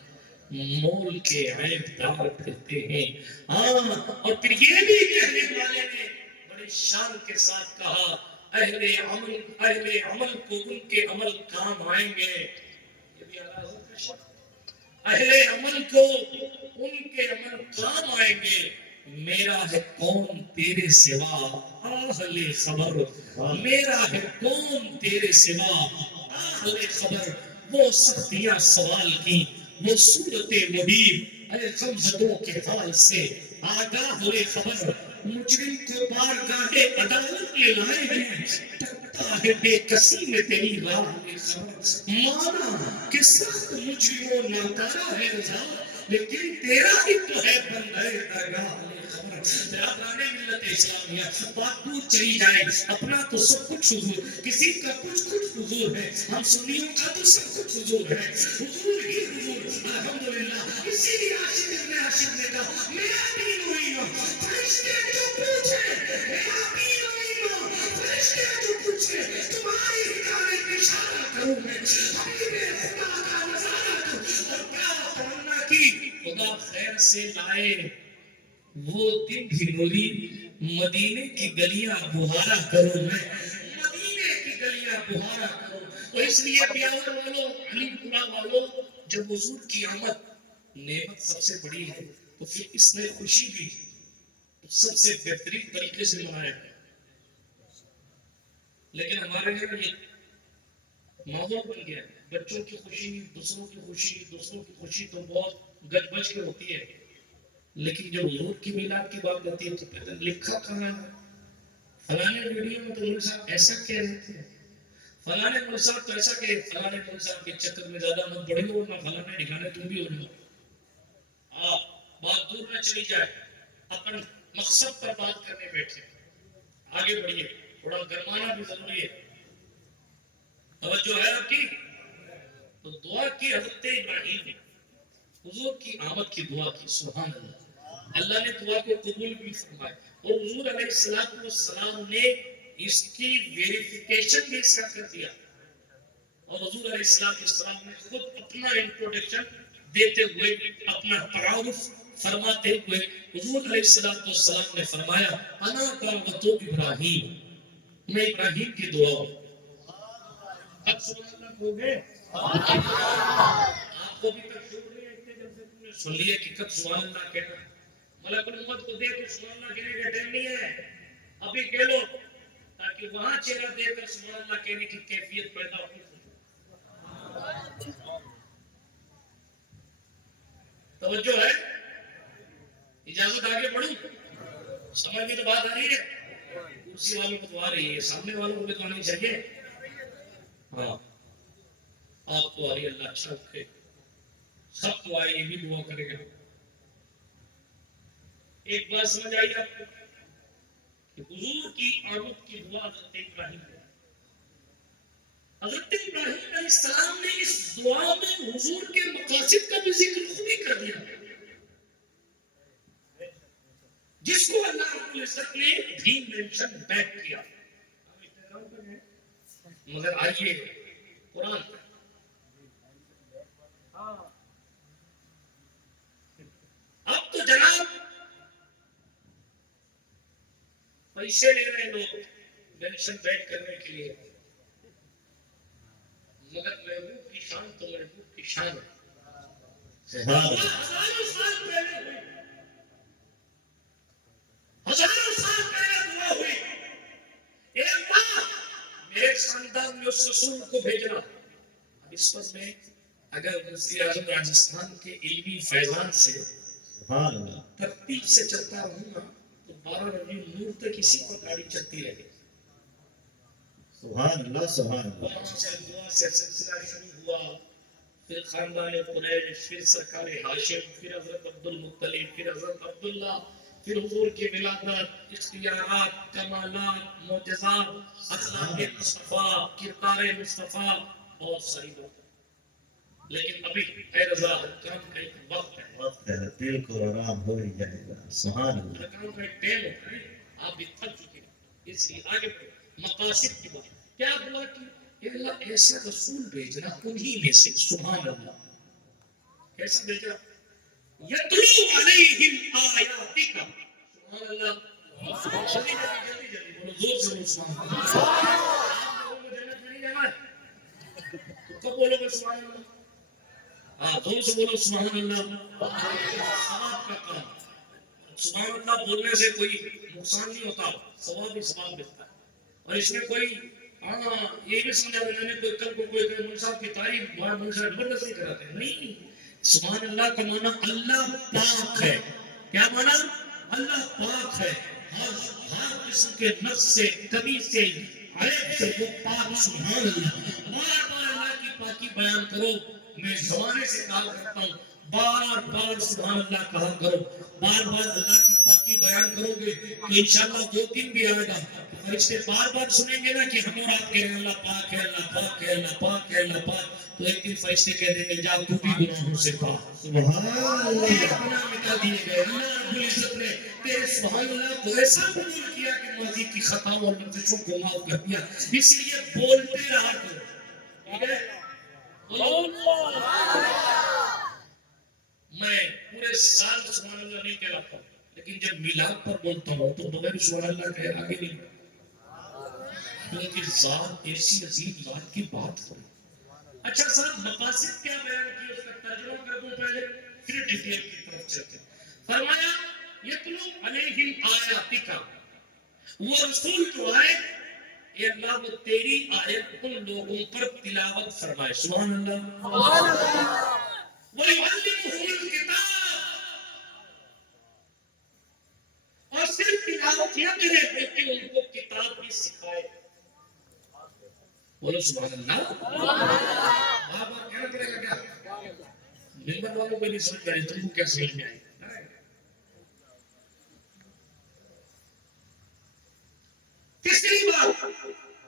مول کے عیب دار پھرتے ہیں. ہاں اور پھر یہ بھی کہنے والے نے بڑی شان کے ساتھ کہا اہل عمل کو ان کے عمل کام آئیں گے. اہل عمل کو ان کے عمل کام آئیں گے. میرا ہے کون تیرے سوا اہل خبر, میرا ہے کون تیرے سوا اہل خبر. وہ سختیاں سوال کی, وہ صورت مبین, اے غمزدوں کے حال سے آگاہ لے خبر. مجرم کو بارگاہ عدالت لے لائے ہیں, ٹکتا ہے بے کسی میں تیری راہ میں خبر. مانا کہ سخت مجرموں ناکارہ ہے رضا, لیکن تیرا ہی تو ہے بندہ درگاہ میں خبر. رانے ملت اسلامیہ بات دور چلی جائے, اپنا تو سب کچھ حضور, کسی کا کچھ حضور ہے, ہم سنیوں کا تو سب کچھ حضور ہے, حضور ہی حضور. الحمدللہ اسی لیے عاشق نے کہا میرا دین و ایمان, فرشتے جو پوچھے میرا دین و ایمان, فرشتے جو پوچھے تمہاری حکایت میں اشارہ کروں میں, حبیب خدا کا نظارہ کروں. اور کیا تمنا کی خدا خیر سے لائے وہ دن بھی نوری, مدینے کی گلیاں بہارا کرو میں, مدینے کی گلیاں بہارا کرو. تو اس لیے پیار والوں, علی پورا والوں, جب حضور کی آمد نعمت سب سے بڑی ہے تو پھر اس نے خوشی بھی سب سے بہترین طریقے سے منایا. لیکن ہمارے یہاں یہ ماحول بن گیا, بچوں کی خوشی, دوسروں کی خوشی, دوسروں کی خوشی تو بہت گج بج کے ہوتی ہے, لیکن جب حضور کی میلاد کی بات ہوتی ہے تو کہتے ہیں لکھا کہاں ہے, فلانے ویڈیو میں تو مول صاحب ایسا کہہ رہے تھے, فلانے مول صاحب تو ایسا کہ فلانے مول صاحب کے چکر میں زیادہ مت بڑھے ہو, نہ فلانے ڈھکانے تم بھی ہو. بات دور نہ چلی جائے, اپن مقصد پر بات کرنے بیٹھے, آگے بڑھیے, تھوڑا گرمانا بھی ضروری ہے. توجہ ہے آپ کی؟ تو دعا کی حضرت ابراہیم حضور کی آمد کی دعا کی, سبحان اللہ. اللہ نے دعا کو قبول بھی فرمایا, اور حضور علیہ السلام نے اس کی ویریفیکیشن بھی اس کا کر دیا. اور حضور علیہ السلام نے خود اپنا انٹروڈکشن دیتے ہوئے, اپنا تعارف فرماتے ہوئے حضور علیہ السلام نے فرمایا انا دعوت ابراہیم, میں ابراہیم کی دعا ہوں. اب سبحان اللہ ہو گئے, آپ کو بھی تک شروع نہیں ہے, اتنے جب سے تم نے سن لیا کہ کب سبحان اللہ کہنا. ملک الموت کو دیکھ کر سبحان اللہ کہنے کا ٹائم نہیں ہے, ابھی کہہ لو تاکہ وہاں چہرہ دیکھ کر سبحان اللہ کہنے کی کیفیت پیدا ہو. توجہ ہے, اجازت آگے بڑھوں, سمجھ میں تو بات آ رہی ہے, کرسی والوں کو تو آ رہی ہے, سامنے والوں کو بھی تو آنی چاہیے. ہاں آپ کو آ رہی ہے, اللہ اچھا رکھے, سب کو آئے, یہ بھی دعا کرے گا. ایک بات سمجھ آئی آپ کو کہ حضور کی آمد کی دعا حضرت ابراہیم نے, حضرت ابراہیم علیہ السلام نے اس دعا میں حضور کے مقاصد کا بھی ذکر خود ہی کر دیا, جس کو اللہ رب العزت نے بھی مینشن بیک کیا. مگر آئیے قرآن اب تو جناب پیسے لے رہے ہیں لوگ مینشن بیک کرنے کے لیے, مگر محبوب کی شان تو محبوب کی شان ہے. ہزاروں سال پہلے ہوئی, ہزاروں سال پہلے دعا ہوئی, اے اللہ میرے خاندان میں اس رسول کو بھیجنا. اب اس پر میں اگر وزیر اعظم راجستھان کے علمی فیضان سے ترتیب سے چلتا رہوں گا تو 12 ربیع نور تک اسی پر گاڑی چلتی رہے گی. سبحان اللہ, سبحان اللہ. وہاں سے دعا سے سلسلہ شروع ہوا, پھر خاندان قریش, پھر سرکار ہاشم, پھر حضرت عبد المطلب, پھر حضرت عبداللہ, پھر حضور کی ولادت, اختیارات, کمالات, معجزات, اخلاق مصطفیٰ, کردار مصطفیٰ, اور ساری بات. لیکن ابھی اے رضا کام کا ایک وقت ہے, وقت ہے, دل کو آرام ہو ہی جائے گا. سبحان اللہ. کام کا ایک ٹائم ہوتا ہے, آپ بھی تھک چکے ہیں, اس لیے آگے بڑھو. مقاصد کی بات کیا دعا کی, کہ اللہ ایسا رسول بھیجنا انہی میں سے, سبحان اللہ, کیسا بھیجا, یتلو علیہم آیاتک, سبحان اللہ. جلدی جلدی جلدی بولو, زور سے بولو سبحان اللہ. آپ لوگوں کو جنت میں نہیں جانا ہے تو کب بولو گے سبحان اللہ؟ ہاں زور سے بولو سبحان اللہ. ثواب کا کام. سبحان اللہ بولنے سے کوئی نقصان نہیں ہوتا, ثواب ہی ثواب ملتا ہے. اور اس میں کوئی یہ بھی سمجھا میں نے کوئی کل کو کوئی مول صاحب کی تعریف بڑا مول صاحب زبردستی کراتے ہیں, نہیں. سبحان اللہ کا معنی اللہ پاک ہے. کیا معنی؟ اللہ پاک ہے. ہر قسم کے نفس سے, کبھی سے, عیب سے وہ پاک. سبحان اللہ. بار بار اللہ کی پاکی بیان کرو. میں زمانے سے کہا کرتا ہوں, بار بار سبحان اللہ کہا کرو. بار بار اللہ کی پاکی بیان کرو گے تو انشاءاللہ وہ دن بھی آئے گا. فرشتے بار بار سنیں گے نا کہ ہم اور آپ کہہ رہے ہیں اللہ پاک ہے, اللہ پاک ہے, اللہ پاک ہے, اللہ پاک. تو ایک دن فرشتے کہہ دیں گے جا تو بھی گناہوں سے پاک. سبحان اللہ. گناہ مٹا دیے گئے. اللہ رب العزت نے تیرے سبحان اللہ کو ایسا قبول کیا کہ ماضی کی خطاؤں اور لفظوں کو معاف کر دیا. اس لیے بولتے رہا کرو. ٹھیک ہے. میں پورے سال سبحان اللہ نہیں کہلاتا, لیکن جب میلاد پر بولتا ہوں تو بغیر سبحان اللہ کے آگے نہیں. کیونکہ ذات ایسی عظیم ذات کی بات کرو. اچھا صاحب مقاصد کیا بیان کی, اس کا ترجمہ کر دوں پہلے, پھر ڈیٹیل کی طرف چلتے ہیں. فرمایا یتلو علیہم آیاتک, وہ رسول جو آئے اے اللہ وہ تیری آیت ان لوگوں پر تلاوت فرمائے. سبحان اللہ. وَيُعَلِّمُهُمُ الْكِتَابَ, اور صرف تلاوت نہ کرے بلکہ ان کو کتاب بھی سکھائے. بولو سبحان اللہ. بابا کیا کرے گا کیا؟ ممبر والوں کو نہیں سمجھ میں آئی, تم کو کیا سمجھ میں آئی؟ تیسری بات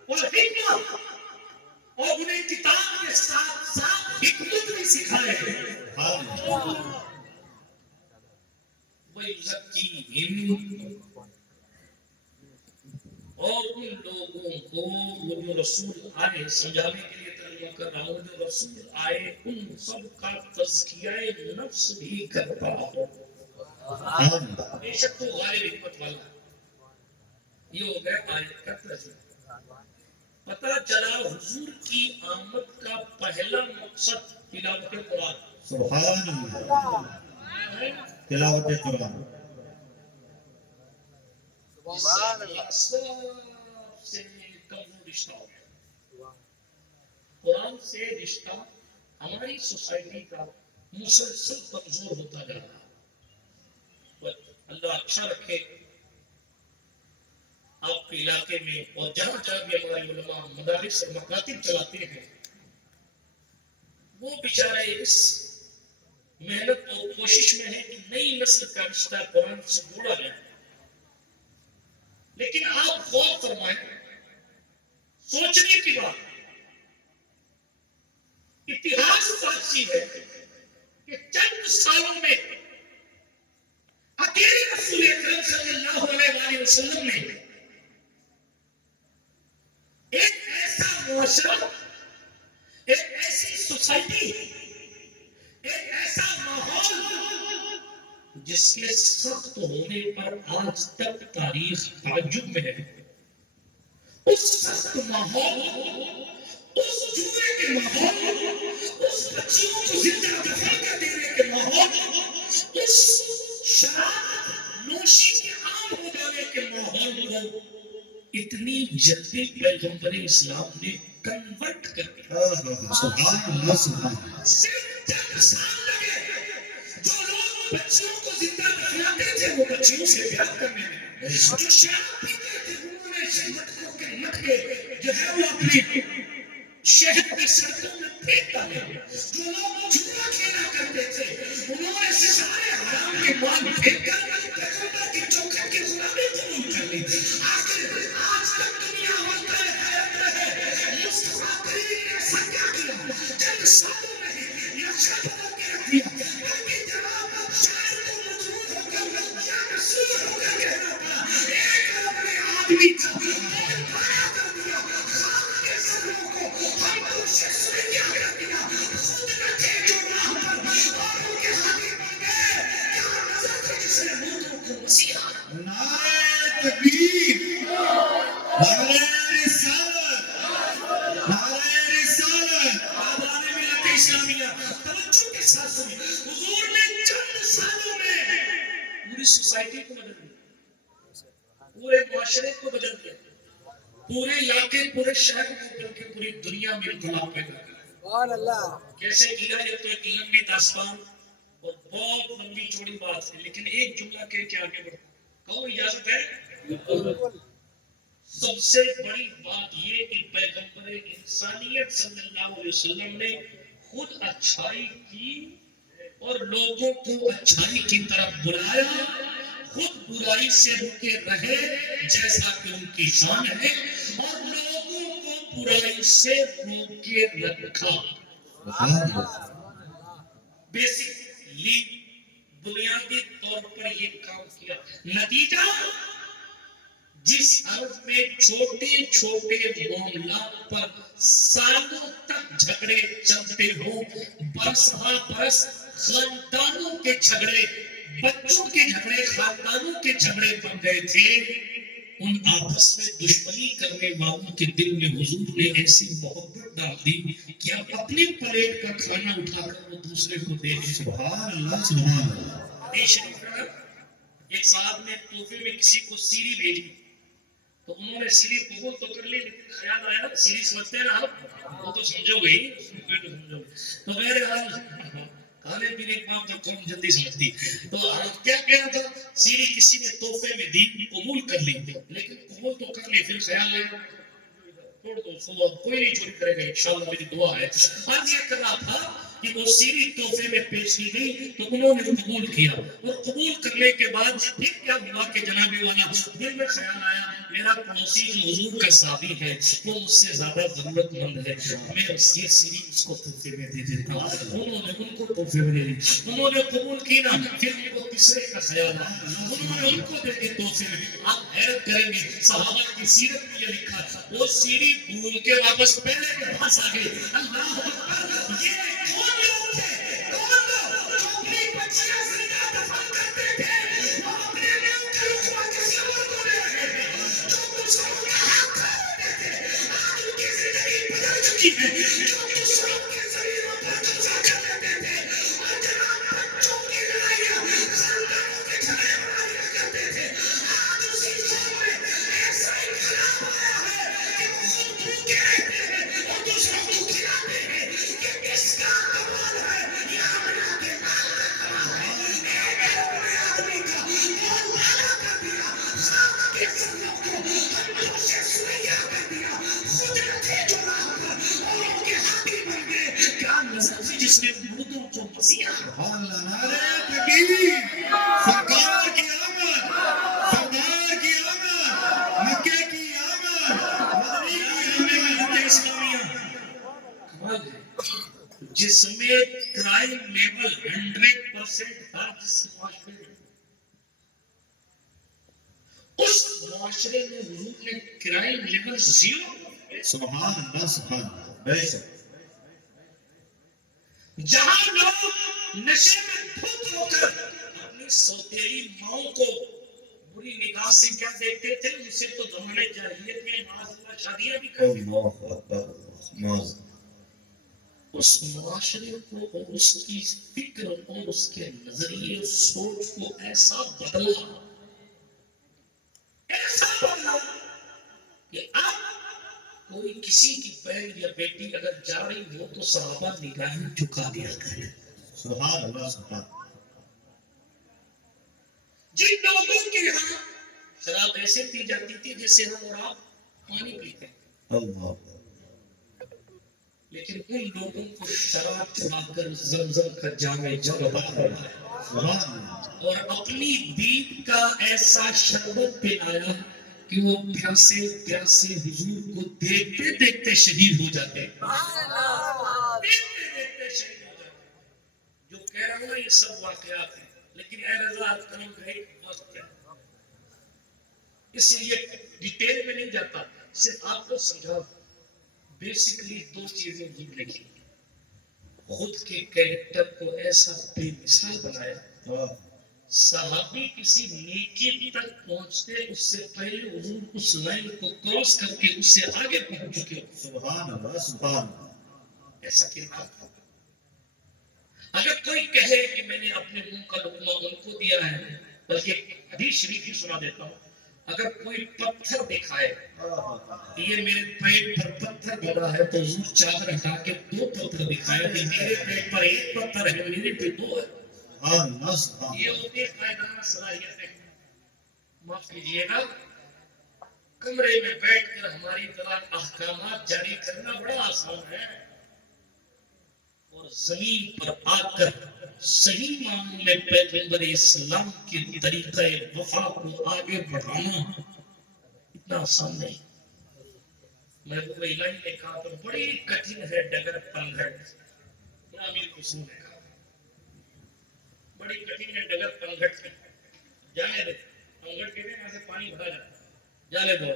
والحکمہ, اور انہیں کتاب کے ساتھ ساتھ حکمت بھی سکھائے. وَيُزَكِّيهِمْ, اور ان لوگوں کو وہ جو رسول آئے, سمجھانے کے لیے ترجمہ کر رہا ہوں, جو رسول آئے ان سب کا تزکیہ نفس بھی کرتا ہو. بے شک تو غالب حکمت والا. یہ ہو گیا آیت کا ترجمہ. پتہ چلا حضور کی آمد کا پہلا مقصد تلاوت قرآن. سبحان اللہ. تلاوت قرآن. سے کمزور رشتہ ہو گیا. قرآن سے رشتہ ہماری سوسائٹی کا مسلسل کمزور ہوتا جا رہا ہے. اللہ اچھا رکھے آپ کے علاقے میں, اور جہاں جہاں بھی ہمارے علماء مدارس اور مکاتب چلاتے ہیں, وہ بیچارے اس محنت اور کوشش میں ہیں کہ نئی نسل کا رشتہ قرآن سے جوڑا جائے. لیکن آپ غور فرمائیں, سوچنے کی بات, اتہاس سازی ہے کہ چند سالوں میں اکیلے رسول اکرم صلی اللہ علیہ وسلم نے ایک ایسا معاشرہ, ایک ایسی سوسائٹی, ایک ایسا ماحول جس کے سخت ہونے پر آج تک تاریخ تعجب میں ہے. اس سخت ماحول, اس جوئے کے ماحول, اس بچیوں کو زندہ دفن کر دینے کے ماحول, اس شراب نوشی کے عام ہو جانے کے ماحول کو اتنی جلدی پیغمبر اسلام نے کنورٹ کر دیا. صرف چند سال لگے. جو لوگ بچیوں کو زندہ دفناتے تھے وہ بچیوں سے پیار کرنے لگے. جو شراب پیتے تھے انہوں نے مٹکوں کے مٹکے جو ہے وہ اپنی شہد کے سڑکوں میں پھینک ڈالے. جو لوگ جوا کھیلا کرتے تھے انہوں نے سارے حرام کے مال پھینک کر پیغمبر کی چوکھٹ کی غلامی قبول کر لی. آخر آج تک دنیا ہوتا ہے مصطفیٰ کریم نے ایسا کیا کیا چند سالوں میں ہی نقشہ بدل کے رکھ دیا. اپنی جواب شاعر کو مجبور ہو کر یا رسول ہو کر کہنا پڑا. ایک اپنے آدمی کا بہت بڑا کر دیا. خاک کے سروں کو ہم کو شخص نے کیا کر دیا. خود نہ تھے جو راہ پر اور ان کے حامی بن گئے. کیا نظر تھے جس نے مردوں کو مسیحا. نعرہ تکبیر, نعرہ رسالت, نعرہ رسالت. آباد ملت اسلامیہ توجہ کے پوری سوسائٹی کو بدل دیا، پورے معاشرے کو بدل دیا، پورے علاقے پورے شہر کو بدل کے پوری دنیا میں انقلاب پیدا کیا۔ سبحان اللہ۔ کیسے کیا؟ یہ تو ایک لمبی داستان اور بہت لمبی چوڑی بات ہے، لیکن ایک جملہ کہہ کے آگے بڑھو۔ کہو اجازت ہے؟ سب سے بڑی بات یہ کہ پیغمبر انسانیت صلی اللہ علیہ وسلم نے خود اچھائی کی اور لوگوں کو اچھائی کی طرف بلایا، خود برائی سے رکے رہے جیسا کہ ان کی شان ہے، اور لوگوں کو برائی سے روکے رکھا۔ بیسکلی بنیادی طور پر یہ کام کیا۔ نتیجہ، جس عرب میں چھوٹے چھوٹے معاملات پر سالوں تک جھگڑے چلتے ہوں، برس ہاں برس خاندانوں کے جھگڑے، بچوں کے جھگڑے خاندانوں کے جھگڑے بن گئے تھے، ان آپس میں دشمنی کرنے والوں کے دل میں حضور نے ایسی محبت ڈال دی کہ اب اپنی پلیٹ کا کھانا اٹھا کر وہ دوسرے کو دے دیں۔ سبحان اللہ، سبحان اللہ۔ ایک صاحب نے تحفے میں کسی کو سیڑھی بھیجی، تو انہوں نے سیڑھی قبول تو کر لی، لیکن خیال آیا نا سیڑھی سمجھتے ہیں نا آپ، وہ تو سمجھو گئی، تو بہرحال کھانے پینے کے بعد تو کم جلدی سمجھتی، تو کیا کہنا تھا، سیڑھی کسی نے تحفے میں دی، قبول کر لی، لیکن قبول تو کر لی، پھر خیال آیا چھوڑ دو اس کو، کوئی نہیں چوری کرے گا، انشاءاللہ میری دعا ہے۔ آج یہ کر رہا تھا کہ وہ سیڑھی تحفے میں پیش کی گئی تو انہوں نے قبول کیا، اور قبول کرنے کے بعد پھر کیا ہوا کہ جناب والا دل میں خیال آیا میرا پڑوسی جو حضور کا صحابی ہے وہ مجھ سے زیادہ ضرورت مند ہے، میں یہ سیڑھی اس کو تحفے میں دے دیتا ہوں۔ انہوں نے ان کو تحفے میں دے دی، انہوں نے قبول کی نا، پھر ان کو تیسرے کا خیال آیا، انہوں نے ان کو دے دی تحفے میں۔ آپ حیرت کریں گے صحابہ کی سیرت میں یہ لکھا ہے وہ سیڑھی بھول کے واپس پہلے کے پاس آ گئی۔ اللہ اکبر، یہ کون لوگ تھے؟ کون لوگ جو اپنی بچیاں زندہ دفن کرتے تھے، وہ اپنے منہ کے اوپر تصور کو لے رہے تھے، جو دوسروں کا حق کھاتے تھے، آج ان کی زندگی بدل چکی ہے، جو دوسروں کے زمینوں پر قبضہ کر لیتے تھے، اور جناب بچوں کی لڑائیاں خاندانوں کے جھگڑے بنایا کرتے تھے، آج اسی قوم میں ایسا انقلاب آیا ہے کہ وہ خود بھوکے رہتے ہیں اور دوسروں کو کھلاتے ہیں۔ یہ کس کا کمال ہے؟ یہ اللہ کے مال کا کمال ہے۔ اے میرے بڑے آدمی کا بہت مالا کر دیا، خاک کے ذروں کو ہنوں سے سویا کر دیا، خود رکھے جو راہ پر اوروں کے حامی بن گئے۔ کیا نظر تھی جس نے مردوں کو مسیحا۔ سبحان اللہ، نعرہ تکبیر، سرکار کی آمد، سردار کی آمد، مکے کی آمد، مدنی کی آمد، اسلامیہ۔ کمال ہے جس میں کرائم لیول 100% تھا، جس معاشرے میں، اس معاشرے میں حضور نے کرائم لیول 0۔ سبحان اللہ، سبحان اللہ، بے شک۔ جہاں لوگ نشے میں دھت ہو کر اپنی سوتیلی ماؤں کو بری نگاہ سے کیا دیکھتے تھے، ان سے تو زمانے جاہلیت میں معاذ اللہ شادیاں بھی کرتے تھے۔ اللہ اکبر، معاذ۔ اس معاشرے کو اور اس کی فکر اور اس کے نظریے سوچ کو ایسا بدلا کہ اب کوئی کسی کی بہن یا بیٹی اگر جا رہی ہو تو صحابہ نگاہیں جھکا دیا کرتے۔ سبحان اللہ، سبحان اللہ۔ جن لوگوں کے یہاں شراب ایسے پی جاتی تھی جیسے ہم اور آپ پانی پیتے ہیں، اللہ، لیکن ان لوگوں کو شراب چھڑا کر زمزم کا جام جذبہ سبحان اللہ۔ اور اپنی دید کا ایسا شربت پلایا کہ وہ پیاسے پیاسے حضور کو دیکھتے دیکھتے شہید ہو جاتے، دیکھتے دیکھتے شہید ہو جاتے۔ جو کہہ رہا ہوں یہ سب واقعات ہیں، لیکن اے رضا کرم کا ایک وقت کیا، اس لیے ڈیٹیل میں نہیں جاتا، صرف آپ کو سمجھا۔ بیسکلی دو چیزیں ضرور لکھی، خود کے کیریکٹر کو ایسا بے مثال بنایا، صحابی کسی نیکی تک پہنچتے اس سے پہلے حضور اس لائن کو کراس کر کے اس سے آگے پہنچ چکے۔ سبحان اللہ، سبحان اللہ۔ ایسا کیا تھا؟ اگر کوئی کہے کہ میں نے اپنے منہ کا لقمہ ان کو دیا ہے بلکہ حدیث شریف ہی سنا دیتا ہوں. اگر کوئی پتھر دکھائے کہ یہ میرے پیٹ پر پتھر گرا ہے تو حضور چادر ہٹا کے 2 پتھر دکھائے کہ میرے پیٹ پر 1 پتھر ہے میرے پہ 2 ہے. یہ ہوتی ہے قائدانہ صلاحیتیں. معاف کیجیے گا، کمرے میں بیٹھ کر ہماری طرح احکامات جاری کرنا بڑا آسان ہے، اور زمین پر آ کر صحیح معنوں میں پیغمبر اسلام کے طریقہ وفا کو آگے بڑھانا اتنا آسان نہیں. محبوب الہی نے کہا تو بڑی کٹھن ہے ڈگر پنگھٹ. امیر خسرو نے کہا بڑی کٹھن ہے ڈگر پنگھٹ کی. جانے دے پنگھٹ کہتے ہیں ایسے پانی بھرا جاتا ہے. جانے دو.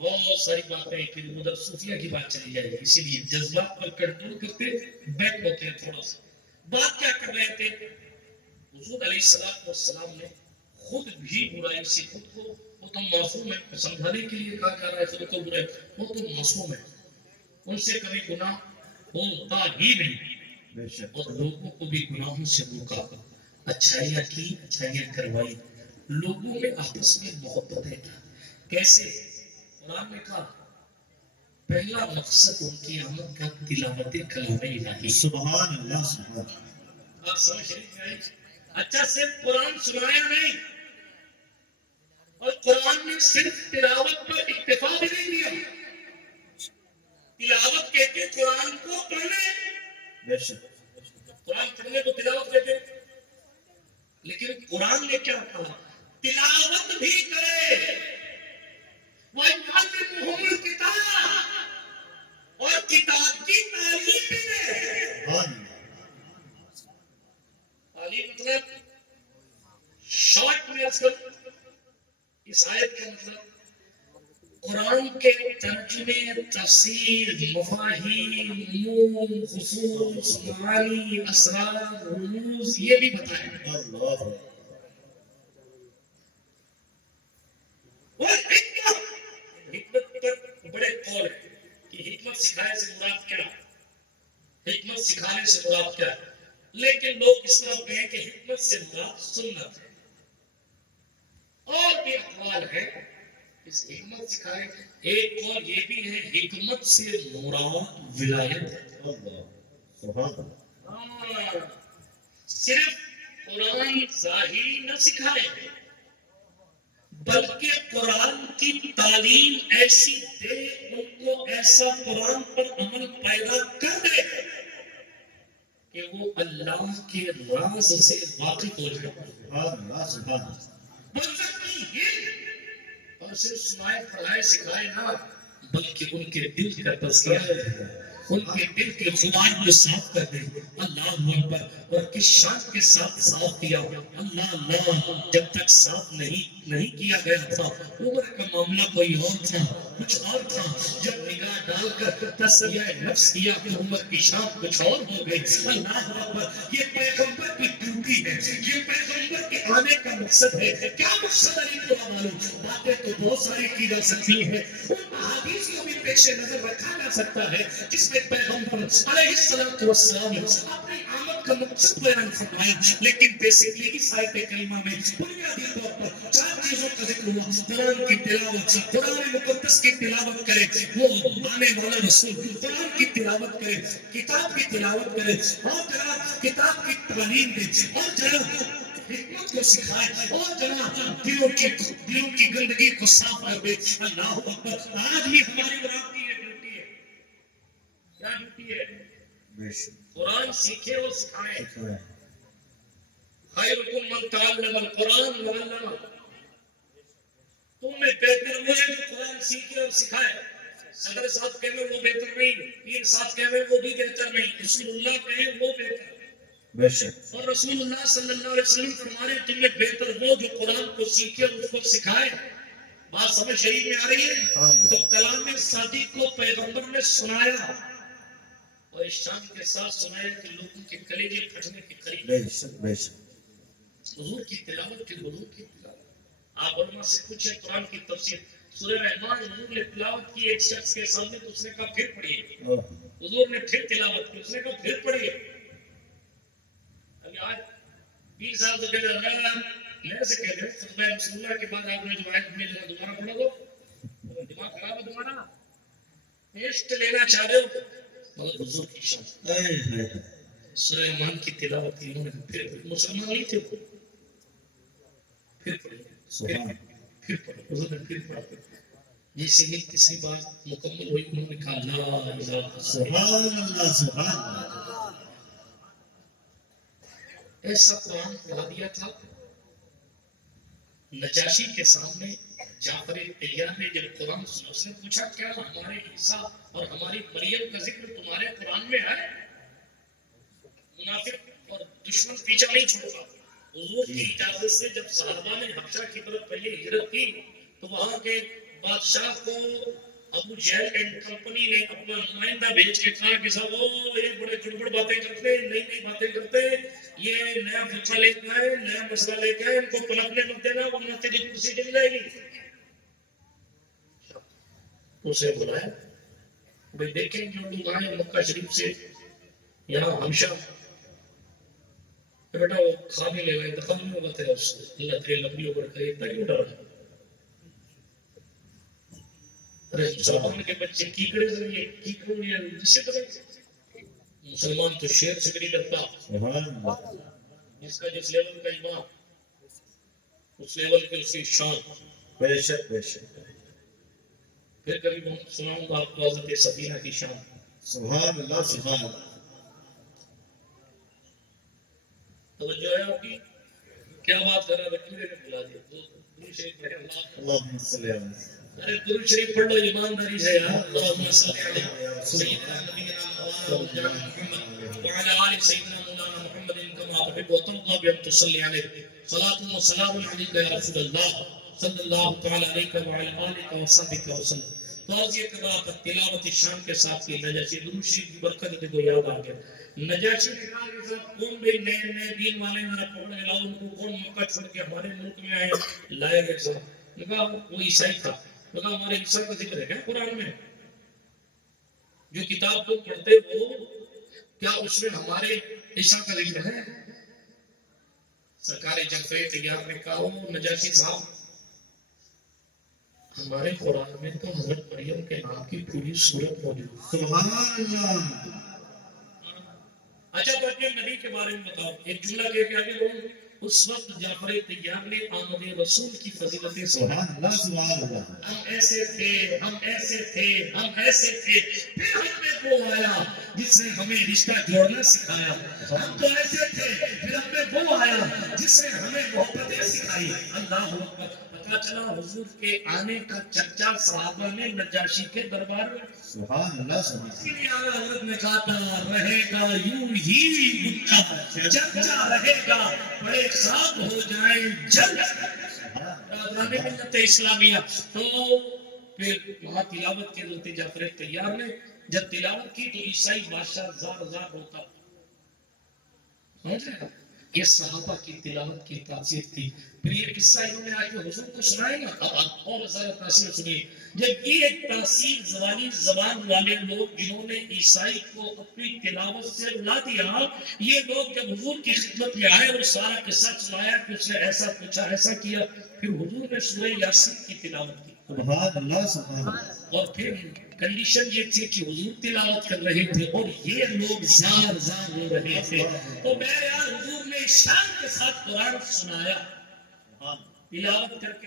بہت ساری باتیں پھر ادھر صوفیہ کی بات چلی جائے گی، اسی لیے جذبات پر کنٹرول کرتے بیک ہوتے ہیں. تھوڑا سا بات کیا کر رہے تھے؟ حضور علیہ السلام والسلام نے خود بھی برائی سے خود کو، وہ تو معصوم ہے، سمجھانے کے لیے کہا جا رہا ہے خود کو برے، وہ تو معصوم ہے، ان سے کبھی گناہ ہوتا ہی نہیں، اور لوگوں کو بھی گناہوں سے روکا، اچھائیاں کی، اچھائیاں کروائی، لوگوں میں آپس میں محبت ہے. کیسے؟ قرآن نے کہا پہلا مقصد ان کی آمد کا تلاوت کلام الہی. سبحان اللہ سبحان اللہ. آپ سمجھ رہے ہیں؟ اچھا صرف قرآن سنایا نہیں، اور قرآن نے صرف تلاوت پر اکتفا بھی نہیں کیا. تلاوت کہتے قرآن کو پڑھنے، قرآن پڑھنے کو تلاوت کہتے، لیکن قرآن نے کیا کہا؟ تلاوت بھی کرے، وَيُعَلِّمُهُمُ الْكِتَابَ، اور کتاب کی تعلیم بھی دے. تعلیم مطلب شارٹ میں اصل اس آیت کا مطلب قرآن کے ترجمے، تفسیر، مفاہیم، عموم، خصوص، معانی، اسرار، رموز یہ بھی بتائیں. اور حکمت پر بڑے قول ہیں کہ حکمت سکھانے سے مراد کیا ہے، حکمت سکھانے سے مراد کیا ہے، لیکن لوگ اس طرح کہیں کہ حکمت سے مراد سنت ہے. اور بھی اقوال ہے اس حکمت سکھائے. ایک قول یہ بھی ہے حکمت سے مراد ولایت ہے. صرف قرآن ظاہری نہ سکھائے، بلکہ قرآن کی تعلیم ایسی دے، ان کو ایسا قرآن پر عمل پیدا کر دے کہ وہ اللہ کے راز سے واقف ہو جائے. اور صرف سنائے پڑھائے سکھائے نہ، بلکہ ان کے دل کا تزکیہ ہے، ان کے دل کے خدائی کو صاف کر دے. اللہ اکبر. اور کس شان کے ساتھ صاف کیا. اللہ اللہ جب تک صاف نہیں کیا گیا تھا، عمر کا معاملہ کوئی اور تھا، کچھ اور تھا. جب نگاہ ڈال کر تسلیہ نفس کیا تو عمر کی شان کچھ اور ہو گئی. اللہ اکبر. یہ پیغمبر کی ڈیوٹی ہے، یہ پیغمبر کے آنے کا مقصد ہے. کیا مقصد ہے ان کو معلوم؟ باتیں تو بہت ساری کی جا سکتی ہیں، ان احادیث کو بھی پیش نظر رکھا جا سکتا ہے جس میں پیغمبر علیہ السلام اپنی آمد کا مقصد بیان فرمائے. لیکن بیسکلی اس آیت کریمہ میں بنیادی طور پر 4 چیزوں کا ذکر ہوا. قرآن کی تلاوت، قرآن مقدس کی تلاوت کرے وہ آنے والا رسول، قرآن کی تلاوت کرے، کتاب کی تلاوت کرے، اور جناب کتاب کی تعلیم دے، اور جناب حکمت کو سکھائے، اور جناب دلوں کی گندگی کو صاف کر دے. اللہ اکبر. آج بھی ہماری اور آپ کی یہ ڈیوٹی ہے. کیا ڈیوٹی ہے؟ قرآن سیکھے اور سکھائے. خیرکم من تعلم القرآن وعلمہ. تم میں بہتر وہ ہے جو قرآن سیکھے اور سکھائے. صدر صاحب کہے وہ بہتر نہیں، پیر صاحب کہے وہ بھی بہتر نہیں، رسول اللہ کہے وہ بہتر. اور رسول اللہ صلی اللہ علیہ وسلم فرمانے تم میں بہتر وہ جو قرآن کو سیکھے اور اس کو سکھائے. بات سمجھ شریف میں آ رہی ہے؟ تو کلام صادق کو پیغمبر نے سنایا، اور اس شان کے ساتھ سنایا کہ لوگوں کے کلیجے پھٹنے کے قریب. حضور کی تلاوت کے حضور کی تلاوت. آپ علماء سے پوچھیں قرآن کی تفسیر. سورہ رحمان حضور نے تلاوت کی ایک شخص کے سامنے تو اس نے کہا پھر پڑھیے. حضور نے پھر تلاوت کی، اس نے کہا پھر پڑھیے. ابھی آج 20 سال تو کہہ رہے ہیں میں سے کہہ رہے ہیں خطبہ رسول اللہ کے بعد آپ نے جو آیت میں ذرا دوبارہ پڑھا دو، دماغ خراب ہے تمہارا، ٹیسٹ لینا چاہ رہے ہو، مگر حضور کی شان اے اے اے۔ سلیمان کی تلاوت کی انہوں نے پھر مسلمان نہیں تھے وہ، پھر پڑھے، سبحان پھر پڑھے، حضور نے پھر پڑھا، جیسے ہی تیسری بات مکمل ہوئی انہوں نے کہا لا الہ الا اللہ۔ سبحان اللہ سبحان اللہ۔ ایسا قرآن پڑھا دیا تھا نجاشی کے سامنے۔ جعفر طیار نے جب قرآن سنا، اس نے پوچھا کیا ہمارے عیسیٰ اور ہماری مریم کا ذکر تمہارے قرآن میں ہے؟ منافق اور دشمن پیچھا نہیں چھوڑا۔ حضور کی اجازت سے جب صحابہ نے حبشہ کی طرف پہلے ہجرت کی تو وہاں کے بادشاہ کو ابو جہل اینڈ کمپنی نے اپنا نمائندہ بھیج کے کہا کہ صاحب وہ یہ بڑے گڑبڑ باتیں کرتے ہیں، نئی نئی باتیں کرتے ہیں، یہ نیا فقہ لے کے آئے، نیا مسئلہ لے کے آئے، ان کو پلٹنے مت دینا ورنہ تیری کرسی جل جائے گی۔ اسے بلایا، بھائی دیکھیں جو لوگ آئے مکہ شریف سے یہاں ہمشہ، بیٹا وہ کھا بھی لے گا، انتخاب نہیں ہوگا تیرا اس سے، اللہ تیرے لمبی عمر کرے، اتنا کیوں ڈر؟ ارے مسلمان کے بچے کیکڑے سے یہ کیکڑوں یہ جس سے کرے، مسلمان تو شیر سے بھی نہیں لگتا، سبحان اللہ۔ جس کا جس لیول کا ایمان اس لیول کی اس کی شان۔ بے شک بے شک۔ پھر کبھی میں سناؤں گا آپ کو حضرت سفینہ کی شان۔ سبحان اللہ سبحان اللہ۔ توجہ ہے آپ کی؟ کیا بات کر رہا تھا، کیوں نے بلا دیا؟ درود شریف پڑھیں اللہ۔ اللہم صلی علی محمد۔ ارے درود شریف پڑھ لو، ایمانداری سے یار۔ اللہم صلی علی سیدنا نبینا مولانا محمد وعلی آل سیدنا مولانا محمد کما تحب وترضى بأن تصلي عليه صلاة وسلام عليك يا رسول الله صلی اللہ تعالی علیہ وعلی آلہ وصحبہ وسلم۔ توضیح قرات تلاوت شان کے ساتھ کی نجاشی درود شریف کی برکت کو یاد آ گیا۔ نجاشی نے کہا کہ صاحب کون بھی نئے نئے دین والے میرا پکڑ کے لاؤ، ان کو کون موقع چھوڑ کے ہمارے ملک میں آئے لائے گئے صاحب؟ نے کہا وہ عیسائی تھا۔ نے کہا ہمارے عیسیٰ کا ذکر ہے کیا قرآن میں؟ جو کتاب کو پڑھتے ہو کیا اس میں ہمارے عیسیٰ کا ذکر ہے؟ سرکار جعفر طیار نے کہا نجاشی صاحب ہمارے قرآن میں تو حضرت مریم کے نام کی پوری صورت موجود ہے۔ سبحان اللہ۔ اچھا تو اپنے نبی کے بارے میں بتاؤ، ایک جملہ کہہ کے آگے بولو۔ اس وقت جعفر طیار نے آمد رسول کی فضیلتیں سنا۔ سبحان اللہ سبحان اللہ۔ ہم ایسے تھے، ہم ایسے تھے، ہم ایسے تھے، پھر ہم میں وہ آیا جس نے ہمیں رشتہ جوڑنا سکھایا۔ ہم تو ایسے تھے، پھر ہم میں وہ آیا جس نے ہمیں محبتیں سکھائی۔ اللہ اکبر۔ پتا چلا حضور کے آنے کا چرچا صحابہ نے نجاشی کے دربار میں، سبحان اللہ سبحان اللہ۔ اسی لیے اعلیٰ حضرت نے کہا تھا رہے گا یوں ہی ان کا چرچا رہے گا، بڑے خواب ہو جائیں جلد۔ رہنے ملت اسلامیہ تو پھر وہاں تلاوت کی حضرت جعفر طیار نے جب تلاوت کی تو عیسائی بادشاہ زار زار ہوتا۔ یہ صحابہ کی تلاوت کی تاثیر تھی۔ پھر یہ قصہ انہوں نے آج کے حضور کو سنائے نا، اب اور زیادہ تاثیر سنیے۔ جب یہ ایک تاثیر زبانی زبان والے لوگ جنہوں نے عیسائی کو اپنی تلاوت سے لا دیا، یہ لوگ جب حضور کی خدمت میں آئے اور سارا قصہ سنایا کہ اس نے ایسا پوچھا ایسا کیا، پھر حضور نے سورہ یاسین کی تلاوت کی۔ سبحان اللہ سبحان اللہ۔ اور پھر کنڈیشن یہ تھی کہ حضور تلاوت کر رہے تھے اور یہ لوگ زار زار ہو رہے تھے، تو بہرحال حضور نے شان کے ساتھ قرآن سنایا، تلاوت کر کے،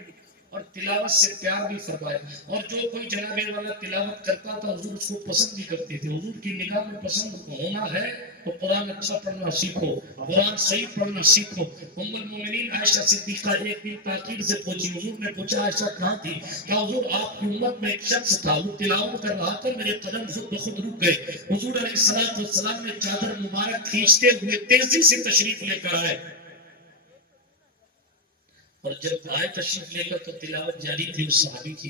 اور تلاوت سے پیار بھی فرمایا۔ اور جو کوئی جناب والا تلاوت کرتا تھا حضور اس کو پسند بھی کرتے تھے۔ حضور کی نگاہ میں پسند ہونا ہے تو قرآن اچھا پڑھنا سیکھو، قرآن صحیح پڑھنا سیکھو۔ ام المومنین عائشہ صدیقہ ایک دن تاخیر سے پہنچی، حضور نے پوچھا عائشہ کہاں تھی؟ کہا حضور آپ کی امت میں ایک شخص تھا، وہ تلاوت کر رہا تھا، میرے قدم خود بخود رک گئے۔ حضور علیہ السلام نے چادر مبارک کھینچتے ہوئے تیزی سے تشریف لے کر آئے، اور جب آئے تشریف لے کر تو تلاوت جاری تھی اس صحابی کی۔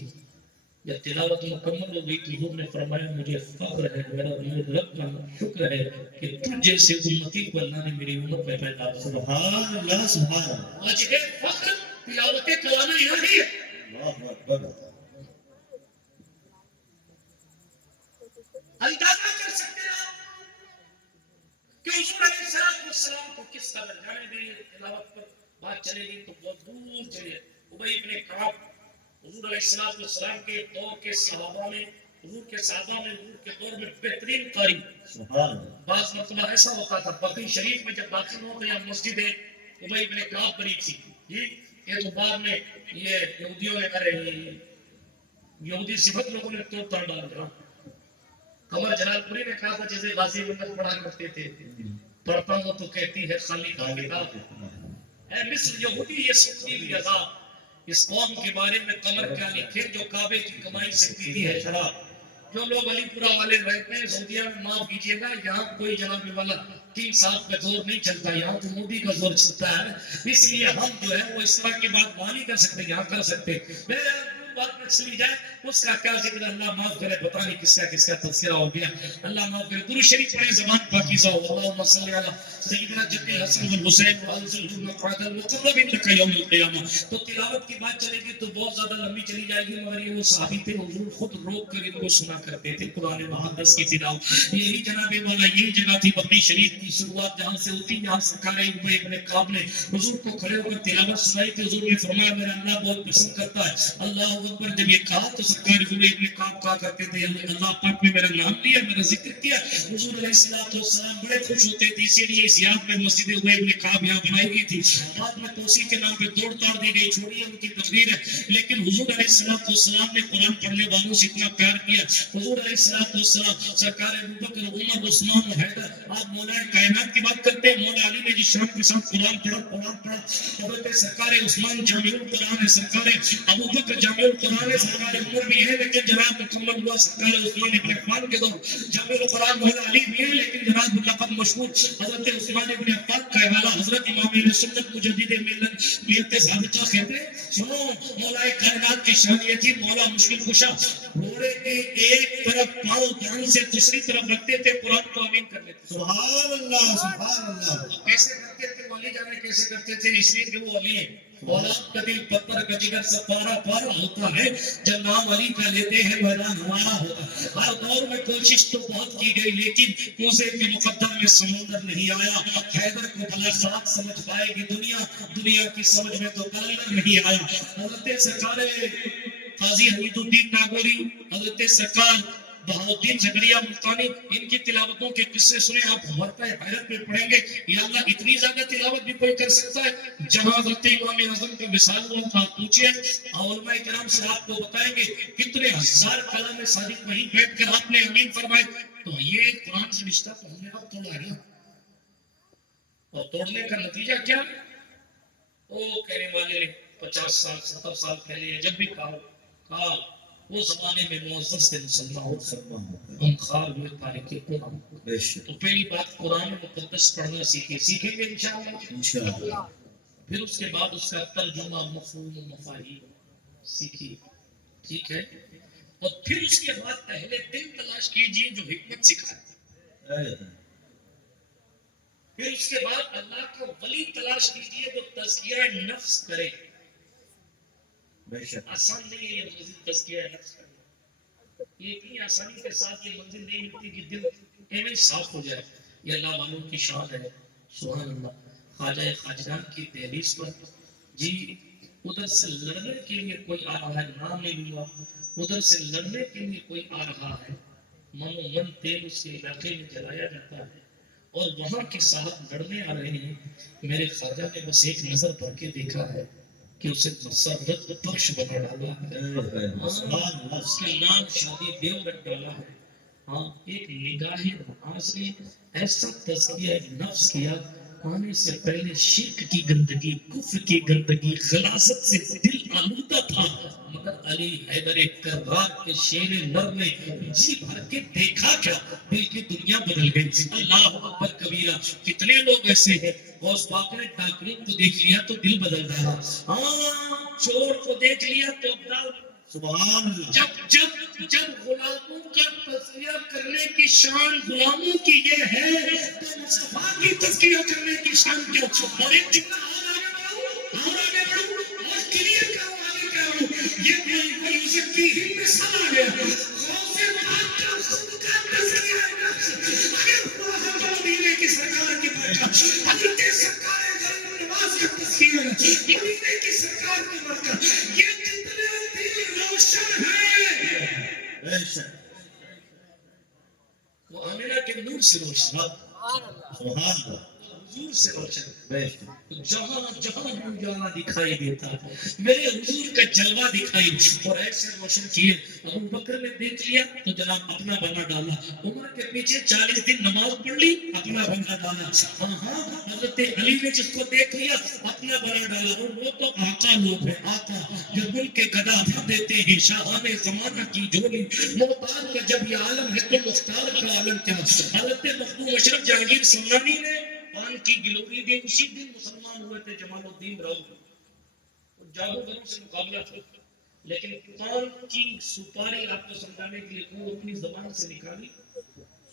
جب تلاوت مکمل ہو گئی تو حضور نے فرمایا مجھے فخر ہے، میرا رب کا شکر ہے کہ تجھ جیسے امتی کو اللہ نے میری امت میں پیدا کیا۔ سبحان اللہ سبحان اللہ۔ آج ہے فخر تلاوت کلام الہی ہے۔ اللہ اکبر۔ اندازہ کر سکتے ہیں آپ کہ حضور علیہ السلام کو کس قدر جانے دیں تلاوت پر بات چلے گی تو بہت دور چلے. ابی ابن کعب حضور علیہ السلام کے دور کے صحابہ میں، حضور کے صحابہ میں، حضور کے دور میں بہترین قاری. سبحان اللہ. بعض مرتبہ ایسا ہوتا تھا بقی شریف میں جب داخل ہو تو یہاں مسجد ابی ابن کعب بنی تھی. جی یہ تو بعد میں یہ یہودیوں نے کرے، یہودی صفت لوگوں نے توڑ تاڑ ڈال دیا. قمر جلال پوری نے کہا تھا جیسے غازی محمد پڑھا کرتے تھے، پڑھتا ہوں تو کہتی ہے خالی کا کتاب. اے مصر یہودی یہ سعودی بھی عذاب، اس قوم کے بارے میں قمر کیا لکھے جو کعبے کی کمائی سے پیتی ہے شراب. جو لوگ علی پورہ والے رہتے ہیں سعودیہ میں معاف کیجیے گا، یہاں کوئی جناب والا 3 سال کا زور نہیں چلتا، یہاں تو مودی کا زور چلتا ہے. اس لیے ہم جو ہے وہ اس طرح کی بات وہاں نہیں کر سکتے، یہاں کر سکتے. میرے بات میں چلی جائے اس کا کیا ذکر، اللہ معاف کرے، پتہ نہیں کس کا تذکرہ ہو گیا. اللہ معاف کرے. درود شریف پڑھیں، زبان پاکیزہ ہو. اللہم صلی علی سیدنا جد الحسن والحسین وانزل مقعد المقربین لک یوم القیامہ. تو تلاوت کی بات چلے گی تو بہت زیادہ لمبی چلی جائے گی، مگر یہ وہ صحابی تھے حضور خود روک کر ان کو سنا کرتے تھے قرآن مقدس کی تلاوت. یہی جناب والا یہی جگہ تھی بقی شریف کی شروعات جہاں سے ہوتی، جہاں سرکار ابی ابن کعب نے حضور کو کھڑے ہو کر تلاوت سنائی تھی. حضور نے فرمایا میرا اللہ بہت پسند کرتا ہے اللہ اکبر. جب یہ کہا تو سرکار ابی ابن کعب کہا کرتے تھے اللہ پاک نے میرا نام لیا، میرا ذکر کیا. حضور علیہ السلام بڑے خوش ہوتے تھے. اسی لیے اس یاد میں مسجد ابی ابن کعب یہاں بنائی گئی تھی. بعد میں توسیع کے نام پہ توڑ تاڑ دی گئی، چھوڑیے ان کی تقریر ہے. لیکن حضور علیہ السلام نے قرآن پڑھنے والوں سے اتنا پیار کیا. حضور علیہ السلام سرکار ابوبکر عمر عثمان حیدر، آپ مولا کائنات کی بات کرتے ہیں. مولا علی نے جس شان کے ساتھ قرآن پڑھا. حضرت سرکار عثمان جامع القرآن ہے، سرکار ابوبکر جامع القرآن ہے، سرکار عمر بھی ہے، لیکن جناب مکمل ہوا سرکار عثمان ابن عفان کے دور. جامع القرآن مولا علی بھی ہے، لیکن جناب لقب مشہور حضرت عثمان ابن عفان کا ہے. والا حضرت امام اہل سنت مجدد ملت ثابتہ کہتے ہیں سنو مولا کائنات کی شان یہ تھی مولا مشکل کشا گھوڑے کے ایک طرف پاؤں دھیان سے دوسری طرف رکھتے تھے، قرآن کو آمین کر لیتے. سبحان اللہ. سبحان اللہ. کیسے کرتے تھے والی جانے کیسے کرتے تھے، اس لیے کہ وہ علی ہے. اولاد کا دل پتھر کا جگر سب پارا پارا ہوتا ہے جب نام علی کا لیتے ہیں میدان ہمارا ہوتا. ہر دور میں کوشش تو بہت کی گئی لیکن کوزے کے مقدر میں سمندر نہیں آیا. حیدر کو بھلا خاک سمجھ پائے گی دنیا کی سمجھ میں تو کلندر نہیں آیا. حضرت سرکار قاضی حمید الدین ناگوری، حضرت سرکار بہاؤالدین زکریا ملتانی، ان کی تلاوتوں کے قصے سنیں آپ حیرت میں پڑھیں گے. یا اللہ اتنی زیادہ تلاوت بھی کوئی کر سکتا ہے. جہاں حضرت امام اعظم کا وصال ہوا تھا پوچھئے علماء کرام سے آپ کو بتائیں گے کتنے ہزار کلام صادق وہیں بیٹھ کر آپ نے امین فرمائے. تو یہ قرآن سے رشتہ تو ہم نے اب توڑا ہے نا، اور توڑنے کا نتیجہ کیا؟ وہ کہنے والے نے 50 سال 70 سال پہلے جب بھی کہا وہ زمانے میں معزز سے مسلمان ہو ہم خار ہوئے تاریخ قرآن. تو پہلی بات قرآن مقدس پڑھنا سیکھیں گے انشاءاللہ. پھر اس کے بعد اس کا ترجمہ مفہوم و مفاہیم سیکھیے، ٹھیک ہے. اور پھر اس کے بعد اہل دل تلاش کیجیے جو حکمت سکھائے. پھر اس کے بعد اللہ کا ولی تلاش کیجیے جو تزکیہ نفس کرے. آسان نہیں ہے یہ منزل تزکیہ نفس کرنا، یہ اتنی آسانی کے ساتھ یہ منزل نہیں ملتی کہ دل ایویں صاف ہو جائے. یہ اللہ والوں کی شان ہے. سبحان اللہ. خواجہ خواجگان کی دہلیز پر جی ادھر سے لڑنے کے لیے کوئی آ رہا ہے، نام نہیں لوں گا، ادھر سے لڑنے کے لیے کوئی آ رہا ہے، من تیل اس کے علاقے میں جلایا جاتا ہے اور وہاں کے صاحب لڑنے آ رہے ہیں. میرے خواجہ نے بس ایک نظر پڑھ کے دیکھا ہے کہ اسے مسرت بخش بنا ڈالا ہے، اس کے نام شادی دیو رکھ ڈالا ہے. ہاں ایک نگاہ نماز نے ایسا تزکیہ نفس کیا، آنے سے پہلے شرک کی گندگی، کفر کی گندگی، غلاظت سے دل آلودہ تھا، مگر علی حیدر کرار کے شیر نر نے جی بھر کے دیکھا کیا، دل کی دنیا بدل گئی. اللہ اکبر کبیرہ. کتنے لوگ ایسے ہیں غوث پاک نے ڈاکروں کو دیکھ لیا تو دل بدل ڈالا، ہاں چور کو دیکھ لیا تو ابدال. سبحان اللہ. جب غلاموں کا تذکیہ کرنے کی شان غلاموں کی یہ ہے تو مصطفیٰ کی تذکیہ کرنے کی شان کیا. اور ایک جملہ اور آگے بڑھوں اور کلیئر کروں آگے کہہ رہا ہوں، یہ میوزک کی ہی مثال آ گیا. غوث پاک کا خود کا تذکیہ نفس اگر خدا مدینے کی سرکار کی برکت حضرت سرکار غریب نواز کا تذکیہ مار کے مر کر یہ کتنے دل روشن ہیں بے شک وہ آمینہ کے نور سے روشن سبحان اللہ حضور سے روشن بے شک جہاں جہاں جہاں دکھائی دیتا ہے میرے حضور کا جلوہ دکھائی اور ایسے روشن کیے ابو بکر نے دیکھ لیا تو جناب اپنا بنا ڈالا عمر کے پیچھے 40 دن نماز پڑھ لی اپنا بنا ڈالا ہاں حضرت علی نے جس کو دیکھ لیا اپنا بنا ڈالا اور وہ تو آقا لوگ ہیں آقا جو ملک کے گدا بھر دیتے ہیں شاہان زمانہ کی جھولی محتاج کا جب یہ عالم ہے تو مختار کا عالم کیا حضرت مخدوم اشرف جہانگیر سمنانی نے پان کی گلوری دی اسی دن مسلمان ہوئے تھے جمال الدین راؤ جادوگروں سے مقابلہ تھا لیکن پان کی سپاری آپ کو سمجھانے کے لیے وہ اپنی زبان سے نکالی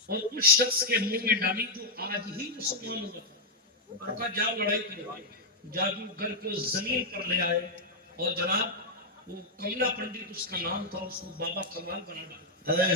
اور اس شخص کے منہ میں ڈالی جو آج ہی مسلمان ہوا تھا جاؤ لڑائی کرو جادوگر کو زمین پر لے آئے اور جناب وہ کملا پنڈت اس کا نام تھا اس کو بابا کمال بنا ڈالا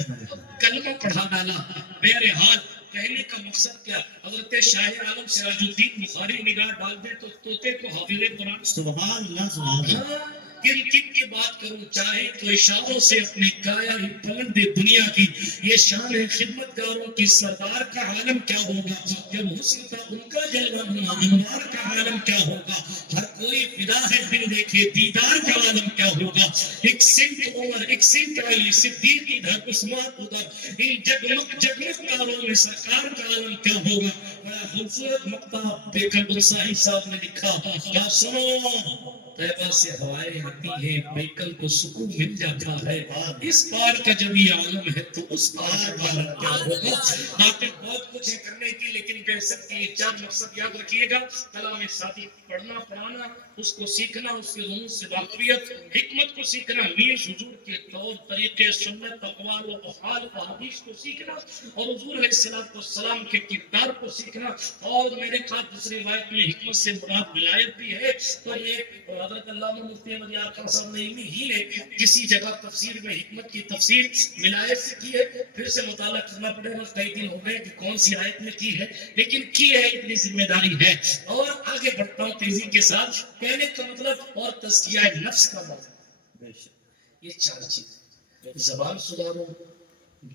کلمہ پڑھا ڈالا بہرحال کہنے کا مقصد کیا حضرت شاہ عالم سراج الدین بخاری نگاہ ڈال دے تو طوطے کو حافظ قرآن سبحان اللہ سبحان اللہ ہاں کن کن کی بات کروں چاہے تو اشاروں سے اپنی کایا ہی پلٹ دے دنیا کی یہ شان ہے خدمتگاروں کی سردار کا عالم کیا ہوگا جب حسن کا ان کا جلوہ ہوا انوار کا عالم کیا ہوگا ہر کوئی فدا ہے بن دیکھے دیدار کا عالم کیا ہوگا ایک سمت عمر ایک سمت علی صدیق ادھر عثمان ادھر ان جگمگ جگمگاروں میں سرکار کا عالم کیا ہوگا بڑا خوبصورت مقطع بیکر بلساہی صاحب نے لکھا کیا سنو طیبہ سے ہوائیں آتی ہیں بیکل کو سکون مل جاتا ہے اس پار کا جب یہ عالم ہے تو اس پار کا عالم کیا ہوگا باتیں بہت کچھ ہے کرنے کی لیکن کہہ سکتی ہے چار مقصد یاد رکھیے گا کلام ساتھی پڑھنا پڑھانا اس کو سیکھنا اس کے روح سے واقفیت حکمت کو سیکھنا میز حضور کے طور طریقے سنت اقوال و افعال و حدیث کو سیکھنا اور حضور علیہ السلام کے کردار کو سیکھنا اور میرے خیال دوسری روایت میں حکمت سے مراد ولایت بھی ہے تو یہ حضرت علامہ مفتی احمد یار خان صاحب نعیمی ہی نے کسی جگہ تفسیر میں حکمت کی تفسیر ولایت سے کی ہے پھر سے مطالعہ کرنا پڑے گا کئی دن ہو گئے کہ کون سی آیت میں کی ہے لیکن کی ہے اتنی ذمہ داری ہے اور آگے بڑھتا ہوں تیزی کے ساتھ کہنے کا مطلب اور تزکیہ نفس کا مطلب بے شک یہ چار چیز زبان سدھارو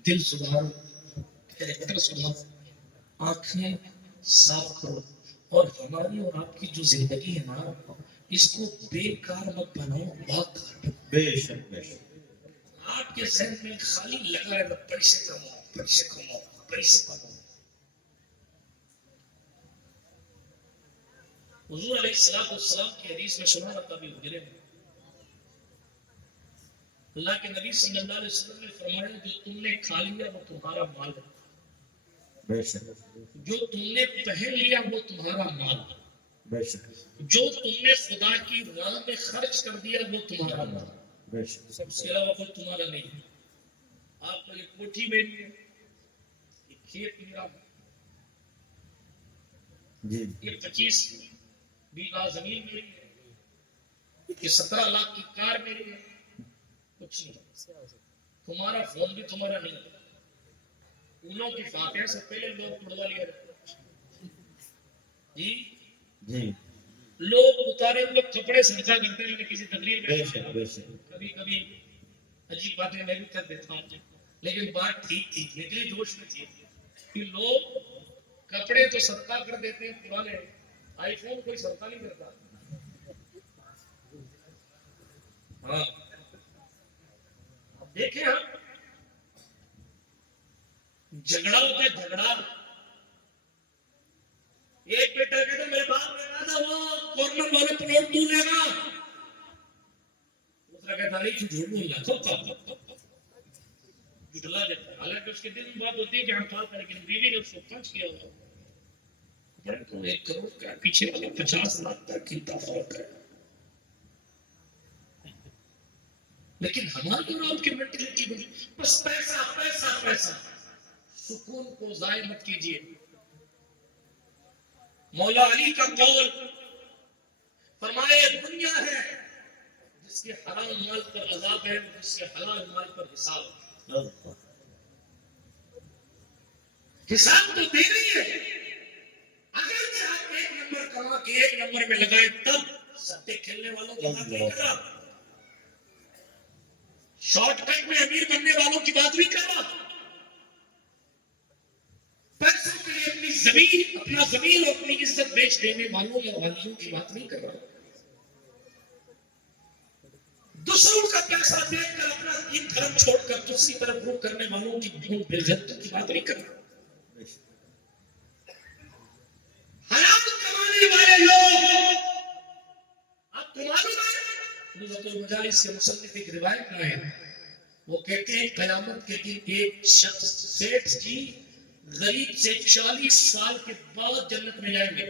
دل سدھارو کریکٹر سدھارو آنکھیں صاف کرو اور ہماری اور آپ کی جو زندگی ہے نا اس کو بیکار مت بناؤ باکار بے شک بے شک آپ کے ذہن میں خالی لگا رہے گا پیسے کماؤ پیسے کماؤ پیسے کماؤ حضور علیہ السلام کی حدیث میں سنا رہا تھا ابھی حجرے میں اللہ کے نبی صلی اللہ علیہ وسلم نے فرمایا جو تم نے کھا لیا وہ تمہارا مال ہے بے شک جو تم نے پہن لیا وہ تمہارا مال ہے بے شک جو تم نے خدا کی راہ میں خرچ کر دیا وہ تمہارا مال ہے بے شک سب سے علاوہ کوئی تمہارا نہیں ہے آپ کو ایک کوٹھی میری ہے ایک کھیت میرا جی یہ 25 بیگھہ زمین میری ہے یہ 17 لاکھ کی کار میری ہے کچھ نہیں تمہارا فون بھی تمہارا نہیں ہے انہوں کی فاتحہ سے پہلے لوگ پڑھوا لیا جی جی لوگ اتارے ہوئے کپڑے صدقہ کرتے ہیں کسی تقریر میں بے شک بے شک کبھی کبھی عجیب باتیں میں بھی کر دیتا ہوں لیکن بات ٹھیک تھی نکلی جوش میں تھی کہ لوگ کپڑے تو صدقہ کر دیتے ہیں پرانے آئی فون کوئی صدقہ نہیں کرتا ہاں دیکھیں ہم جھگڑا ہوتا ہے جھگڑا ایک بیٹا کہتا میرے باپ نے کہا تھا وہ کارنر والا پلاٹ تو لے گا دوسرا کہتا نہیں تو جھوٹ بول رہا جھٹلا دیتا حالانکہ اس کے دل میں بات ہوتی ہے کہ ہم کال کریں لیکن بیوی نے اس کو خرچ کیا ہوا بڑے تو 1 کروڑ کا پیچھے والا 50 لاکھ کا کتنا فرق ہے لیکن ہماری اور آپ کی مینٹلٹی بڑی بس پیسہ پیسہ پیسہ سکون کو ضائع مت کیجیے مولا علی کا قول فرمایا دنیا ہے جس کے حرام مال پر عذاب ہے جس کے حلال مال پر حساب ہے حساب تو دے رہی ہے اگر آپ 1 نمبر کما کے 1 نمبر میں لگائے تب ستے کھیلنے والوں کی بات نہیں کر رہا، شارٹ کٹ میں امیر بننے والوں کی بات نہیں کر رہا، پیسوں کے لیے اپنی زمین، اپنا زمین اور اپنی عزت بیچ دینے والوں یا والیوں کی بات نہیں کر رہا، دوسروں کا پیسہ دیکھ کر اپنا دین دھرم چھوڑ کر دوسری طرف روح کرنے والوں کی بے عزتیوں کی بات نہیں کر رہا۔ حلال کمانے والے لوگ، آپ کو معلوم ہے نزلۃ المجالس کے مصنف ایک روایت میں ہے، وہ کہتے ہیں قیامت کے دن ایک شخص سیٹھ جی غریب سے 40 سال کے بعد جنت میں جائیں گے،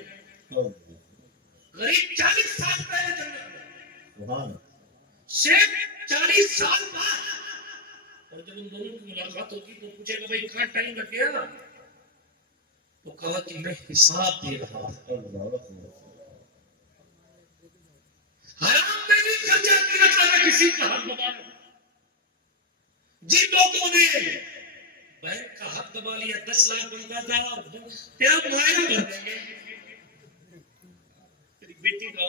غریب 40 سال پہلے جنت میں، شیخ 40 سال بعد، اور جب ان دونوں کی ملاقات ہوگی تو پوچھے گا بھائی کتنا ٹائم لگ گیا، تو کہا کہ میں حساب دے رہا ہوں، حرام میں بھی خرچہ کیا تھا، میں کسی کا حق دبا رہا ہوں، جن لوگوں نے بینک کا حق دبا لیا 10 لاکھ مانگا تھا، کیا معاہدہ کر دیں گے تیری بیٹی کا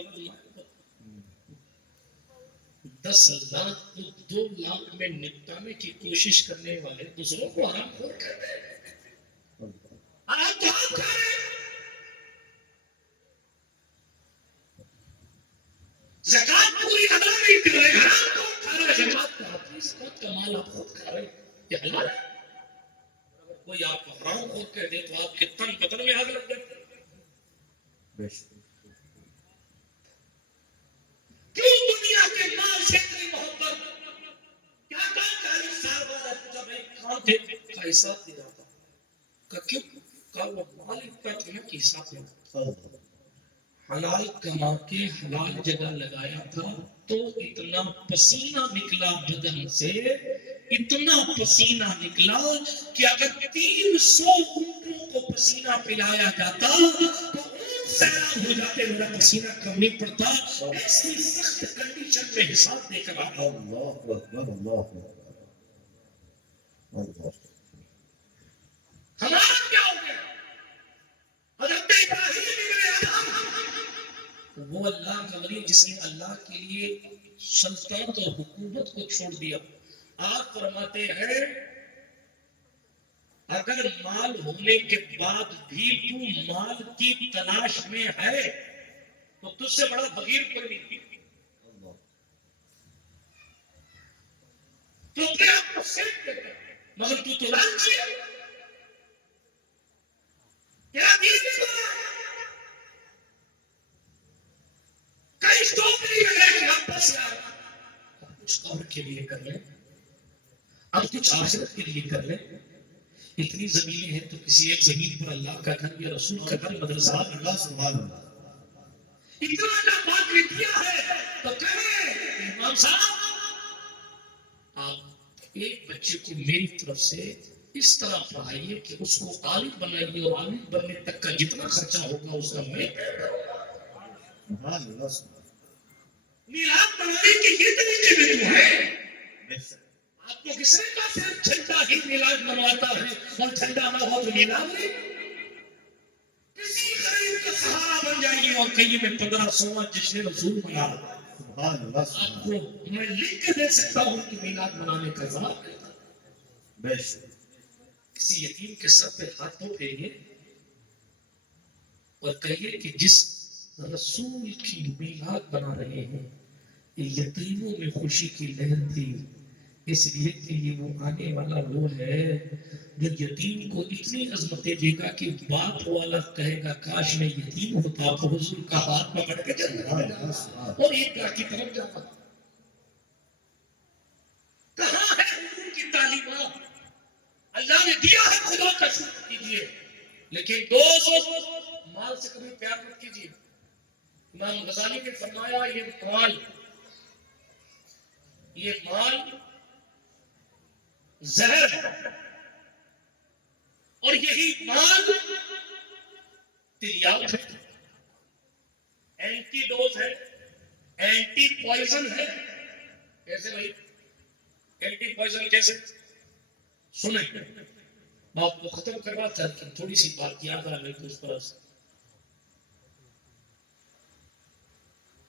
10 لاکھ کو 2 لاکھ میں نپٹانے کی کوشش کرنے والے دوسروں کو حرام خور کہتے ہیں، آپ تو آپ کھا رہے ہیں، زکات پوری ادا نہیں کر رہے، حرام کو کھا رہے، زکات کا اپنی زکات کا مال آپ خود کھا رہے، یہ حلال ہے؟ اگر کوئی آپ کو حرام خور کہہ دے تو آپ کے تن بدن میں آگ لگ جاتی ہے۔ کیوں دنیا کے مال سے اتنی محبت؟ کیا کہا 40 سال بعد آپ پوچھا بھائی کہاں تھے کا حساب دے رہا تھا، کہا کیوں؟ کہا وہ مال اتنا تھا نا کہ حساب دے، حلال کما کے حلال جگہ لگایا تھا تو اتنا پسینہ نکلا بدن سے، اتنا پسینہ نکلا کہ اگر 300 اونٹوں کو پسینہ پلایا جاتا تو اونٹ سیراب ہو جاتے، میرا پسینہ کم نہیں پڑتا، ایسی سخت کنڈیشن میں حساب دے کر آیا۔ اللہ اکبر، اللہ اکبر، اللہ۔ ہمارا کیا ہو گیا؟ حضرت ابراہیم ابن ادم، وہ اللہ کا ولی جس نے اللہ کے لیے سلطنت اور حکومت کو چھوڑ دیا، آپ فرماتے ہیں اگر مال ہونے کے بعد بھی تو مال کی تلاش میں ہے تو تجھ سے بڑا فقیر کوئی نہیں، تو اپنے آپ کو سیٹ کرتا ہے، مگر تو لالچی ہے، تیرا دین نہیں بنا، کئی سٹوپ نہیں ہے کہ ہم بس یار اب کچھ اور کے لیے کر لیں، اب کچھ آخرت کے لیے کر لیں، اتنی زمینیں ہیں تو کسی ایک زمین پر اللہ کا گھر یا رسول کا گھر مدرسہ، اللہ سبحان اللہ، اتنا اللہ پاک نے دیا ہے تو کہیں امام صاحب آپ ایک بچے کو میری طرف سے اس طرح پڑھائیے کہ اس کو عالم بنائیے اور عالم بننے تک کا جتنا خرچہ ہوگا اس کا میں سبحان اللہ، میلاد بنانے کے یہ طریقے میں تو ہے، آپ کو کس نے کہا صرف جھنڈا ہی میلاد منواتا ہے اور جھنڈا نہ ہو تو میلاد نہیں؟ کسی غریب کا سہارا بن جائیے اور کہیے میں 1500واں جشن رسول منا رہا ہوں، سبحان اللہ، آپ کو میں لکھ کے دے سکتا ہوں کہ میلاد منانے کا ثواب ہے۔ بے شک، کسی یتیم کے سر پہ ہاتھ دھو پھیریے اور کہیے کہ جس رسول کی میلاد بنا رہے ہیں یتیموں میں خوشی کی لہر تھی، اس لیے کہ یہ وہ آنے والا وہ ہے جو یتیم کو اتنی عظمتیں دے گا کہ باپ والا کہے گا کاش میں یتیم ہوتا تو حضور کا ہاتھ پکڑ کے جنت میں جاتا اور ایک گاہ کی طرف جاتا۔ کہاں ہے حضور کی تعلیمات؟ اللہ نے دیا ہے، خدا کا شکر کیجیے، لیکن دوست مال سے کبھی پیار مت کیجیے۔ امام غزالی نے فرمایا یہ مال زہر ہے اور یہی مال تریاق ہے، اینٹی ڈوز ہے، اینٹی پوائزن ہے۔ کیسے بھائی اینٹی پوائزن کیسے؟ سنیں بات کو ختم کروا تھا کہ تھوڑی سی بات یاد آ گئی تو اس طرح سے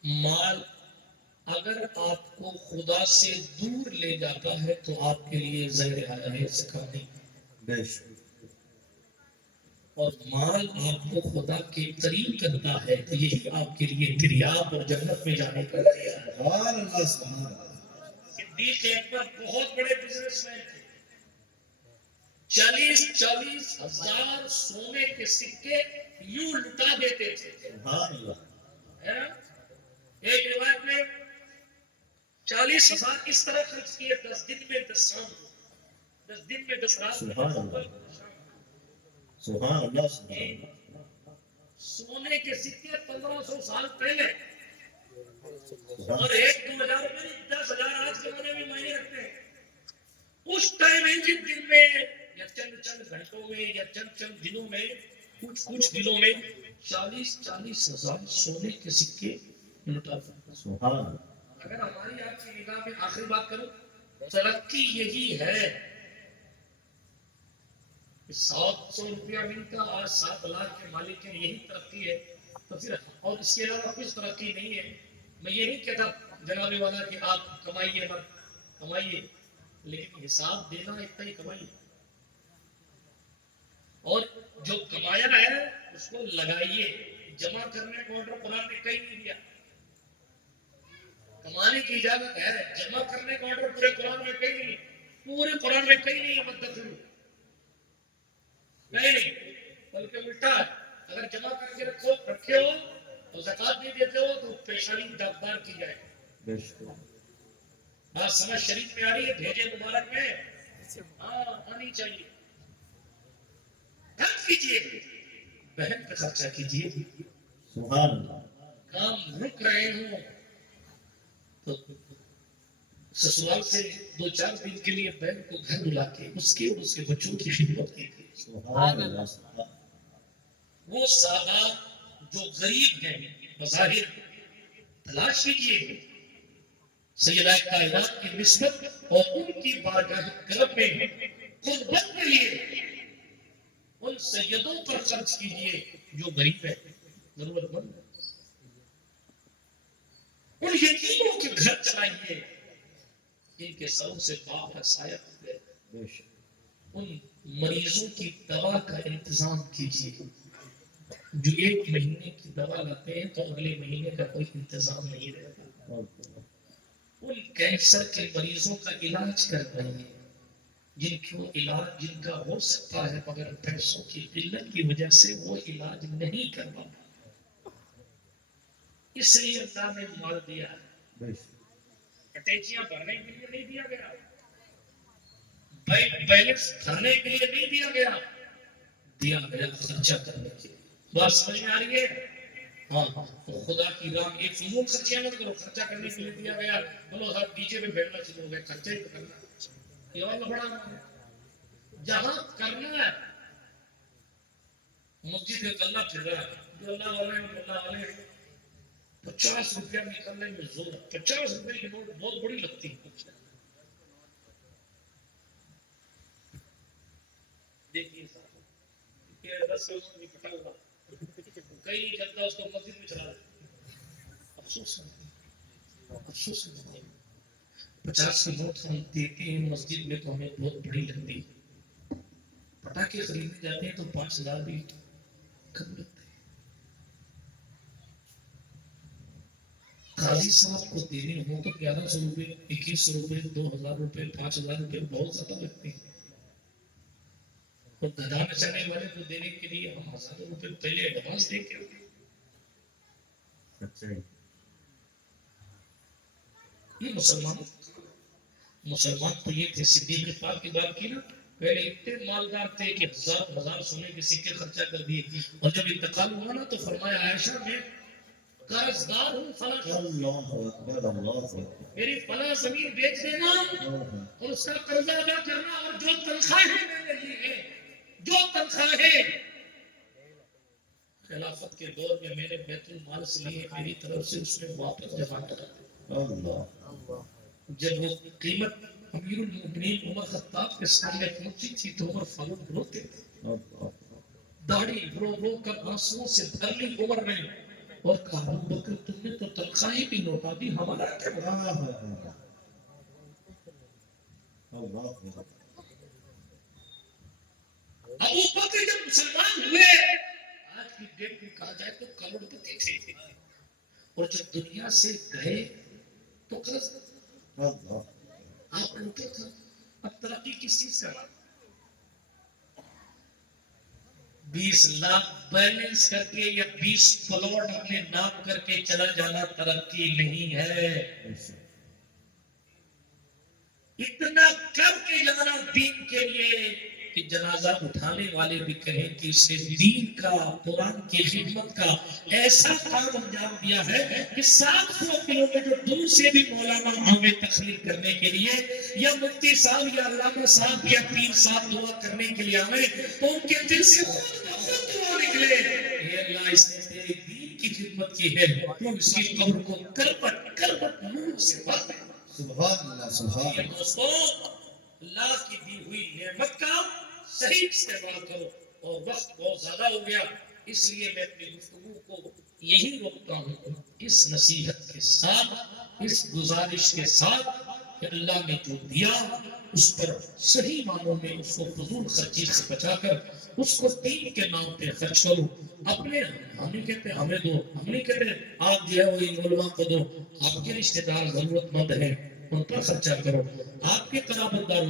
مال اگر آپ کو خدا سے دور لے جاتا ہے تو آپ کے لیے زہر حیا ہے، اس کا نہیں۔ بے شک اور مال آپ کو خدا کے قریب کرتا ہے تو یہی آپ کے لیے دریاب اور جنت میں جانے کا ذریعہ ہے۔ سبحان اللہ سبحان اللہ صدیق اکبر بہت بڑے بزنس مین تھے، 40 ہزار سونے کے سکے یوں لٹا دیتے تھے، سبحان اللہ ہے نا؟ ایک روایت میں 40,000 اس طرح خرچ کیے، 10 دن میں 10 شام، 10 دن میں 10 رات، سبحان اللہ سبحان اللہ سبحان اللہ سونے کے سکے 1500 سال پہلے، سبحان اور 1-2 ہزار روپئے 10,000 آج کے زمانے میں معنی رکھتے ہیں۔ اس ٹائم ایک دن میں یا چند گھنٹوں میں یا چند دنوں میں، کچھ دنوں میں 40 ہزار سونے کے سکے لٹا دیا۔ سبحان اللہ اگر ہماری آپ کی نگاہ میں آخری بات کروں، ترقی یہی ہے کہ 700 روپیہ ملتا اور 7 لاکھ کے مالک ہیں، یہی ترقی ہے تو پھر، اور اس کے علاوہ کچھ ترقی نہیں ہے۔ میں یہ نہیں کہتا جناب والا کہ آپ کمائیے مت کمائیے، لیکن حساب دینا اتنا ہی کمائیے، اور جو کمایا ہے اس کو لگائیے۔ جمع کرنے کا آرڈر قرآن نے کہیں نہیں دیا، کمانے کی اجازت ہے، جمع کرنے کا آرڈر پورے قرآن میں کہیں نہیں، پورے قرآن میں کہیں نہیں ہے مدخل، نہیں، بلکہ الٹا ہے، اگر جمع کر کے رکھے ہو تو زکات نہیں دیتے ہو تو پیشانی داغدار کی جائے۔ بے شک بات سمجھ شریف میں آ رہی ہے؟ بھیجے مبارک میں ہاں آنی چاہیے۔ خرچ کیجیے، بہن پہ خرچہ کیجیے، سبحان اللہ کام رک رہے ہوں تو سسرال سے 2-4 دن کے لیے بہن کو گھر بلا کے اس کے اور اس کے بچوں کی خدمت کیجیے۔ سبحان اللہ سبحان وہ سادات جو غریب ہیں بظاہر تلاش کیجیے، سیدہ کائنات کی نسبت اور ان کی بارگاہ کرم میں قربت کے لیے ان سیدوں پر خرچ کیجیے جو غریب ہے، ضرورت مند ہے، ان یتیموں کے گھر چلائیے جن کے سروں سے باپ کا سایہ ہو گئے، بے شک ان مریضوں کی دوا کا انتظام کیجیے جو 1 مہینے کی دوا لاتے ہیں تو اگلے مہینے کا کوئی انتظام نہیں رہتا، ان کینسر کے مریضوں کا علاج کر رہے ہیں جن کا ہو سکتا ہے مگر پیسوں کی قلت کی وجہ سے وہ علاج نہیں کر پاتا، اس لیے اللہ نے مال دیا ہے، بے شک اٹیچیاں بھرنے کے لیے نہیں دیا گیا، بینک بیلنس بھرنے کے لیے نہیں دیا گیا، دیا گیا خرچہ کرنے کے لیے۔ بات سمجھ میں آ رہی ہے؟ ہاں، تو خدا کی راہ میں ایک فضول خرچہ مت کرو، خرچہ کرنے کے لیے دیا گیا، بولو صاحب ڈی جے پہ بیٹھنا شروع ہو گئے، خرچہ ہی تو کرنا ہے، یہ اور بڑا ہے۔ جہاں کرنا ہے، مسجد میں گلہ پھر رہا ہے، جو اللہ والے ہیں 50 روپیہ نکلنے میں زور، 50 روپے کی نوٹ بہت بڑی لگتی ہے، دیکھیے صاحب یہ 10 سال میں کٹا ہوا کئی نہیں چلتا، اس کو مسجد میں چلا دیتا، افسوس ہے 50 کی نوٹ ہم دیتے ہیں مسجد میں تو ہمیں بہت بڑی لگتی ہے، پٹاخے خریدنے جاتے ہیں تو 5,000 بھی کم لگتے ہیں، قاضی صاحب کو دینے ہوں تو 1100 روپے 2100 روپے 2,000 روپے 5,000 روپے بہت زیادہ لگتے ہیں، اور گدھا نچانے والے کو دینے کے لیے ہم ہزاروں روپے پہلے ایڈوانس دے کے سچائی یہ مسلمان تو یہ تھے، صدیق پاک کی بات کی نا، پہلے اتنے مالدار تھے کہ ہزار سونے کے سکے خرچہ کر دیے، اور جب انتقال ہوا نا تو فرمایا عائشہ میں قرضدار ہوں فلاں، اللہ اکبر اللہ اکبر میری فلاں زمین بیچ دینا اور اس کا قرضہ ادا کرنا، اور جو تنخواہیں میں نے لی ہے، جو تنخواہیں خلافت کے دور میں میرے بیت المال سے لیے میری طرف سے اس میں واپس جمع کرا، اللہ جب وہ قیمت امیر المؤمنین عمر خطاب کے سامنے پہنچی تھی تو عمر فاروق روتے تھے، داڑھی رو رو کر آنسوؤں سے بھر لی عمر میں، اور کہا ابو بکر تم نے تو تنخواہیں بھی لوٹا دی، ہمارا کیا ہوا؟ اللہ ابو بکر جب مسلمان ہوئے آج کی ڈیٹ میں کہا جائے تو کروڑ پتی تھے، اور جب دنیا سے گئے تو قرض اللہ آپ لوٹے تھا۔ اب ترقی کس چیز کا؟ 20 لاکھ بیلنس کر کے یا 20 پلاٹ اپنے نام کر کے چلا جانا ترقی نہیں ہے۔ اتنا کر کے جانا دین کے لیے کہ جنازہ اٹھانے والے بھی کہیں کہ اسے دین کا، قرآن کی خدمت کا ایسا کام انجام دیا ہے کہ 700 کلومیٹر دور سے بھی مولانا آوے تقریر کرنے کے لیے، یا مفتی صاحب یا علامہ صاحب یا پیر صاحب دعا کرنے کے لیے آوے تو ان کے دل سے خود دعا نکلے، اے اللہ اس نے تیرے دین کی خدمت کی ہے تو اس کی قبر کو کربت کربت نور سے بھر دے۔ سبحان اللہ سبحان یہ دوستوں اللہ کی دی ہوئی نعمت کا صحیح استعمال کرو، اور وقت بہت زیادہ ہو گیا اس لیے میں اپنی گفتگو کو یہی روکتا ہوں، اس نصیحت کے ساتھ، اس گزارش کے ساتھ کہ اللہ نے جو دیا اس پر صحیح معنوں میں اس کو فضول خرچی سے بچا کر اس کو دین کے نام پہ خرچ کرو۔ اپنے ہم نہیں کہتے ہمیں دو، ہم نہیں کہتے آپ جو ہے وہ علماء کو دو، آپ کے رشتے دار ضرورت مند ہیں ان پر خرچہ کرو، آپ کے قرابت دار،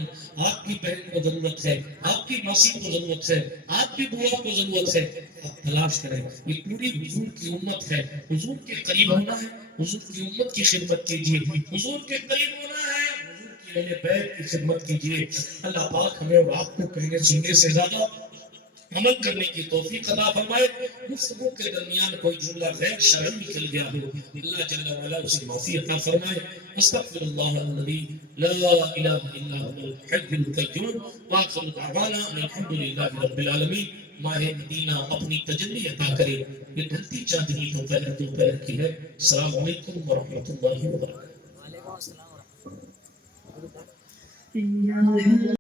آپ کی بہن کو ضرورت ہے، آپ کی ماسی کو ضرورت ہے، آپ کی بوا کو ضرورت ہے، آپ تلاش کریں۔ یہ پوری حضور کی امت ہے، حضور کے قریب ہونا ہے، حضور کی امت کی خدمت کیجیے، حضور کے قریب ہونا ہے، حضور کی اہل بیت کی خدمت کیجیے۔ اللہ پاک ہمیں اور آپ کو کہنے سننے سے زیادہ عمل کرنے کی توفیق عطا فرمائے۔ گفتگو کے درمیان کوئی جملہ غیر شرعی نکل گیا ہو اللہ جل وعلا اسے معافی عطا فرمائے۔ استغفر اللہ الذی لا الہ الا هو الحی القیوم واخر دعوانا ان الحمد للہ رب العالمین۔ ماہ مدینہ اپنی تجلی عطا کرے، یہ ڈھلتی چاندنی دوپہر کی ہے۔ السلام علیکم ورحمۃ اللہ وبرکاتہ۔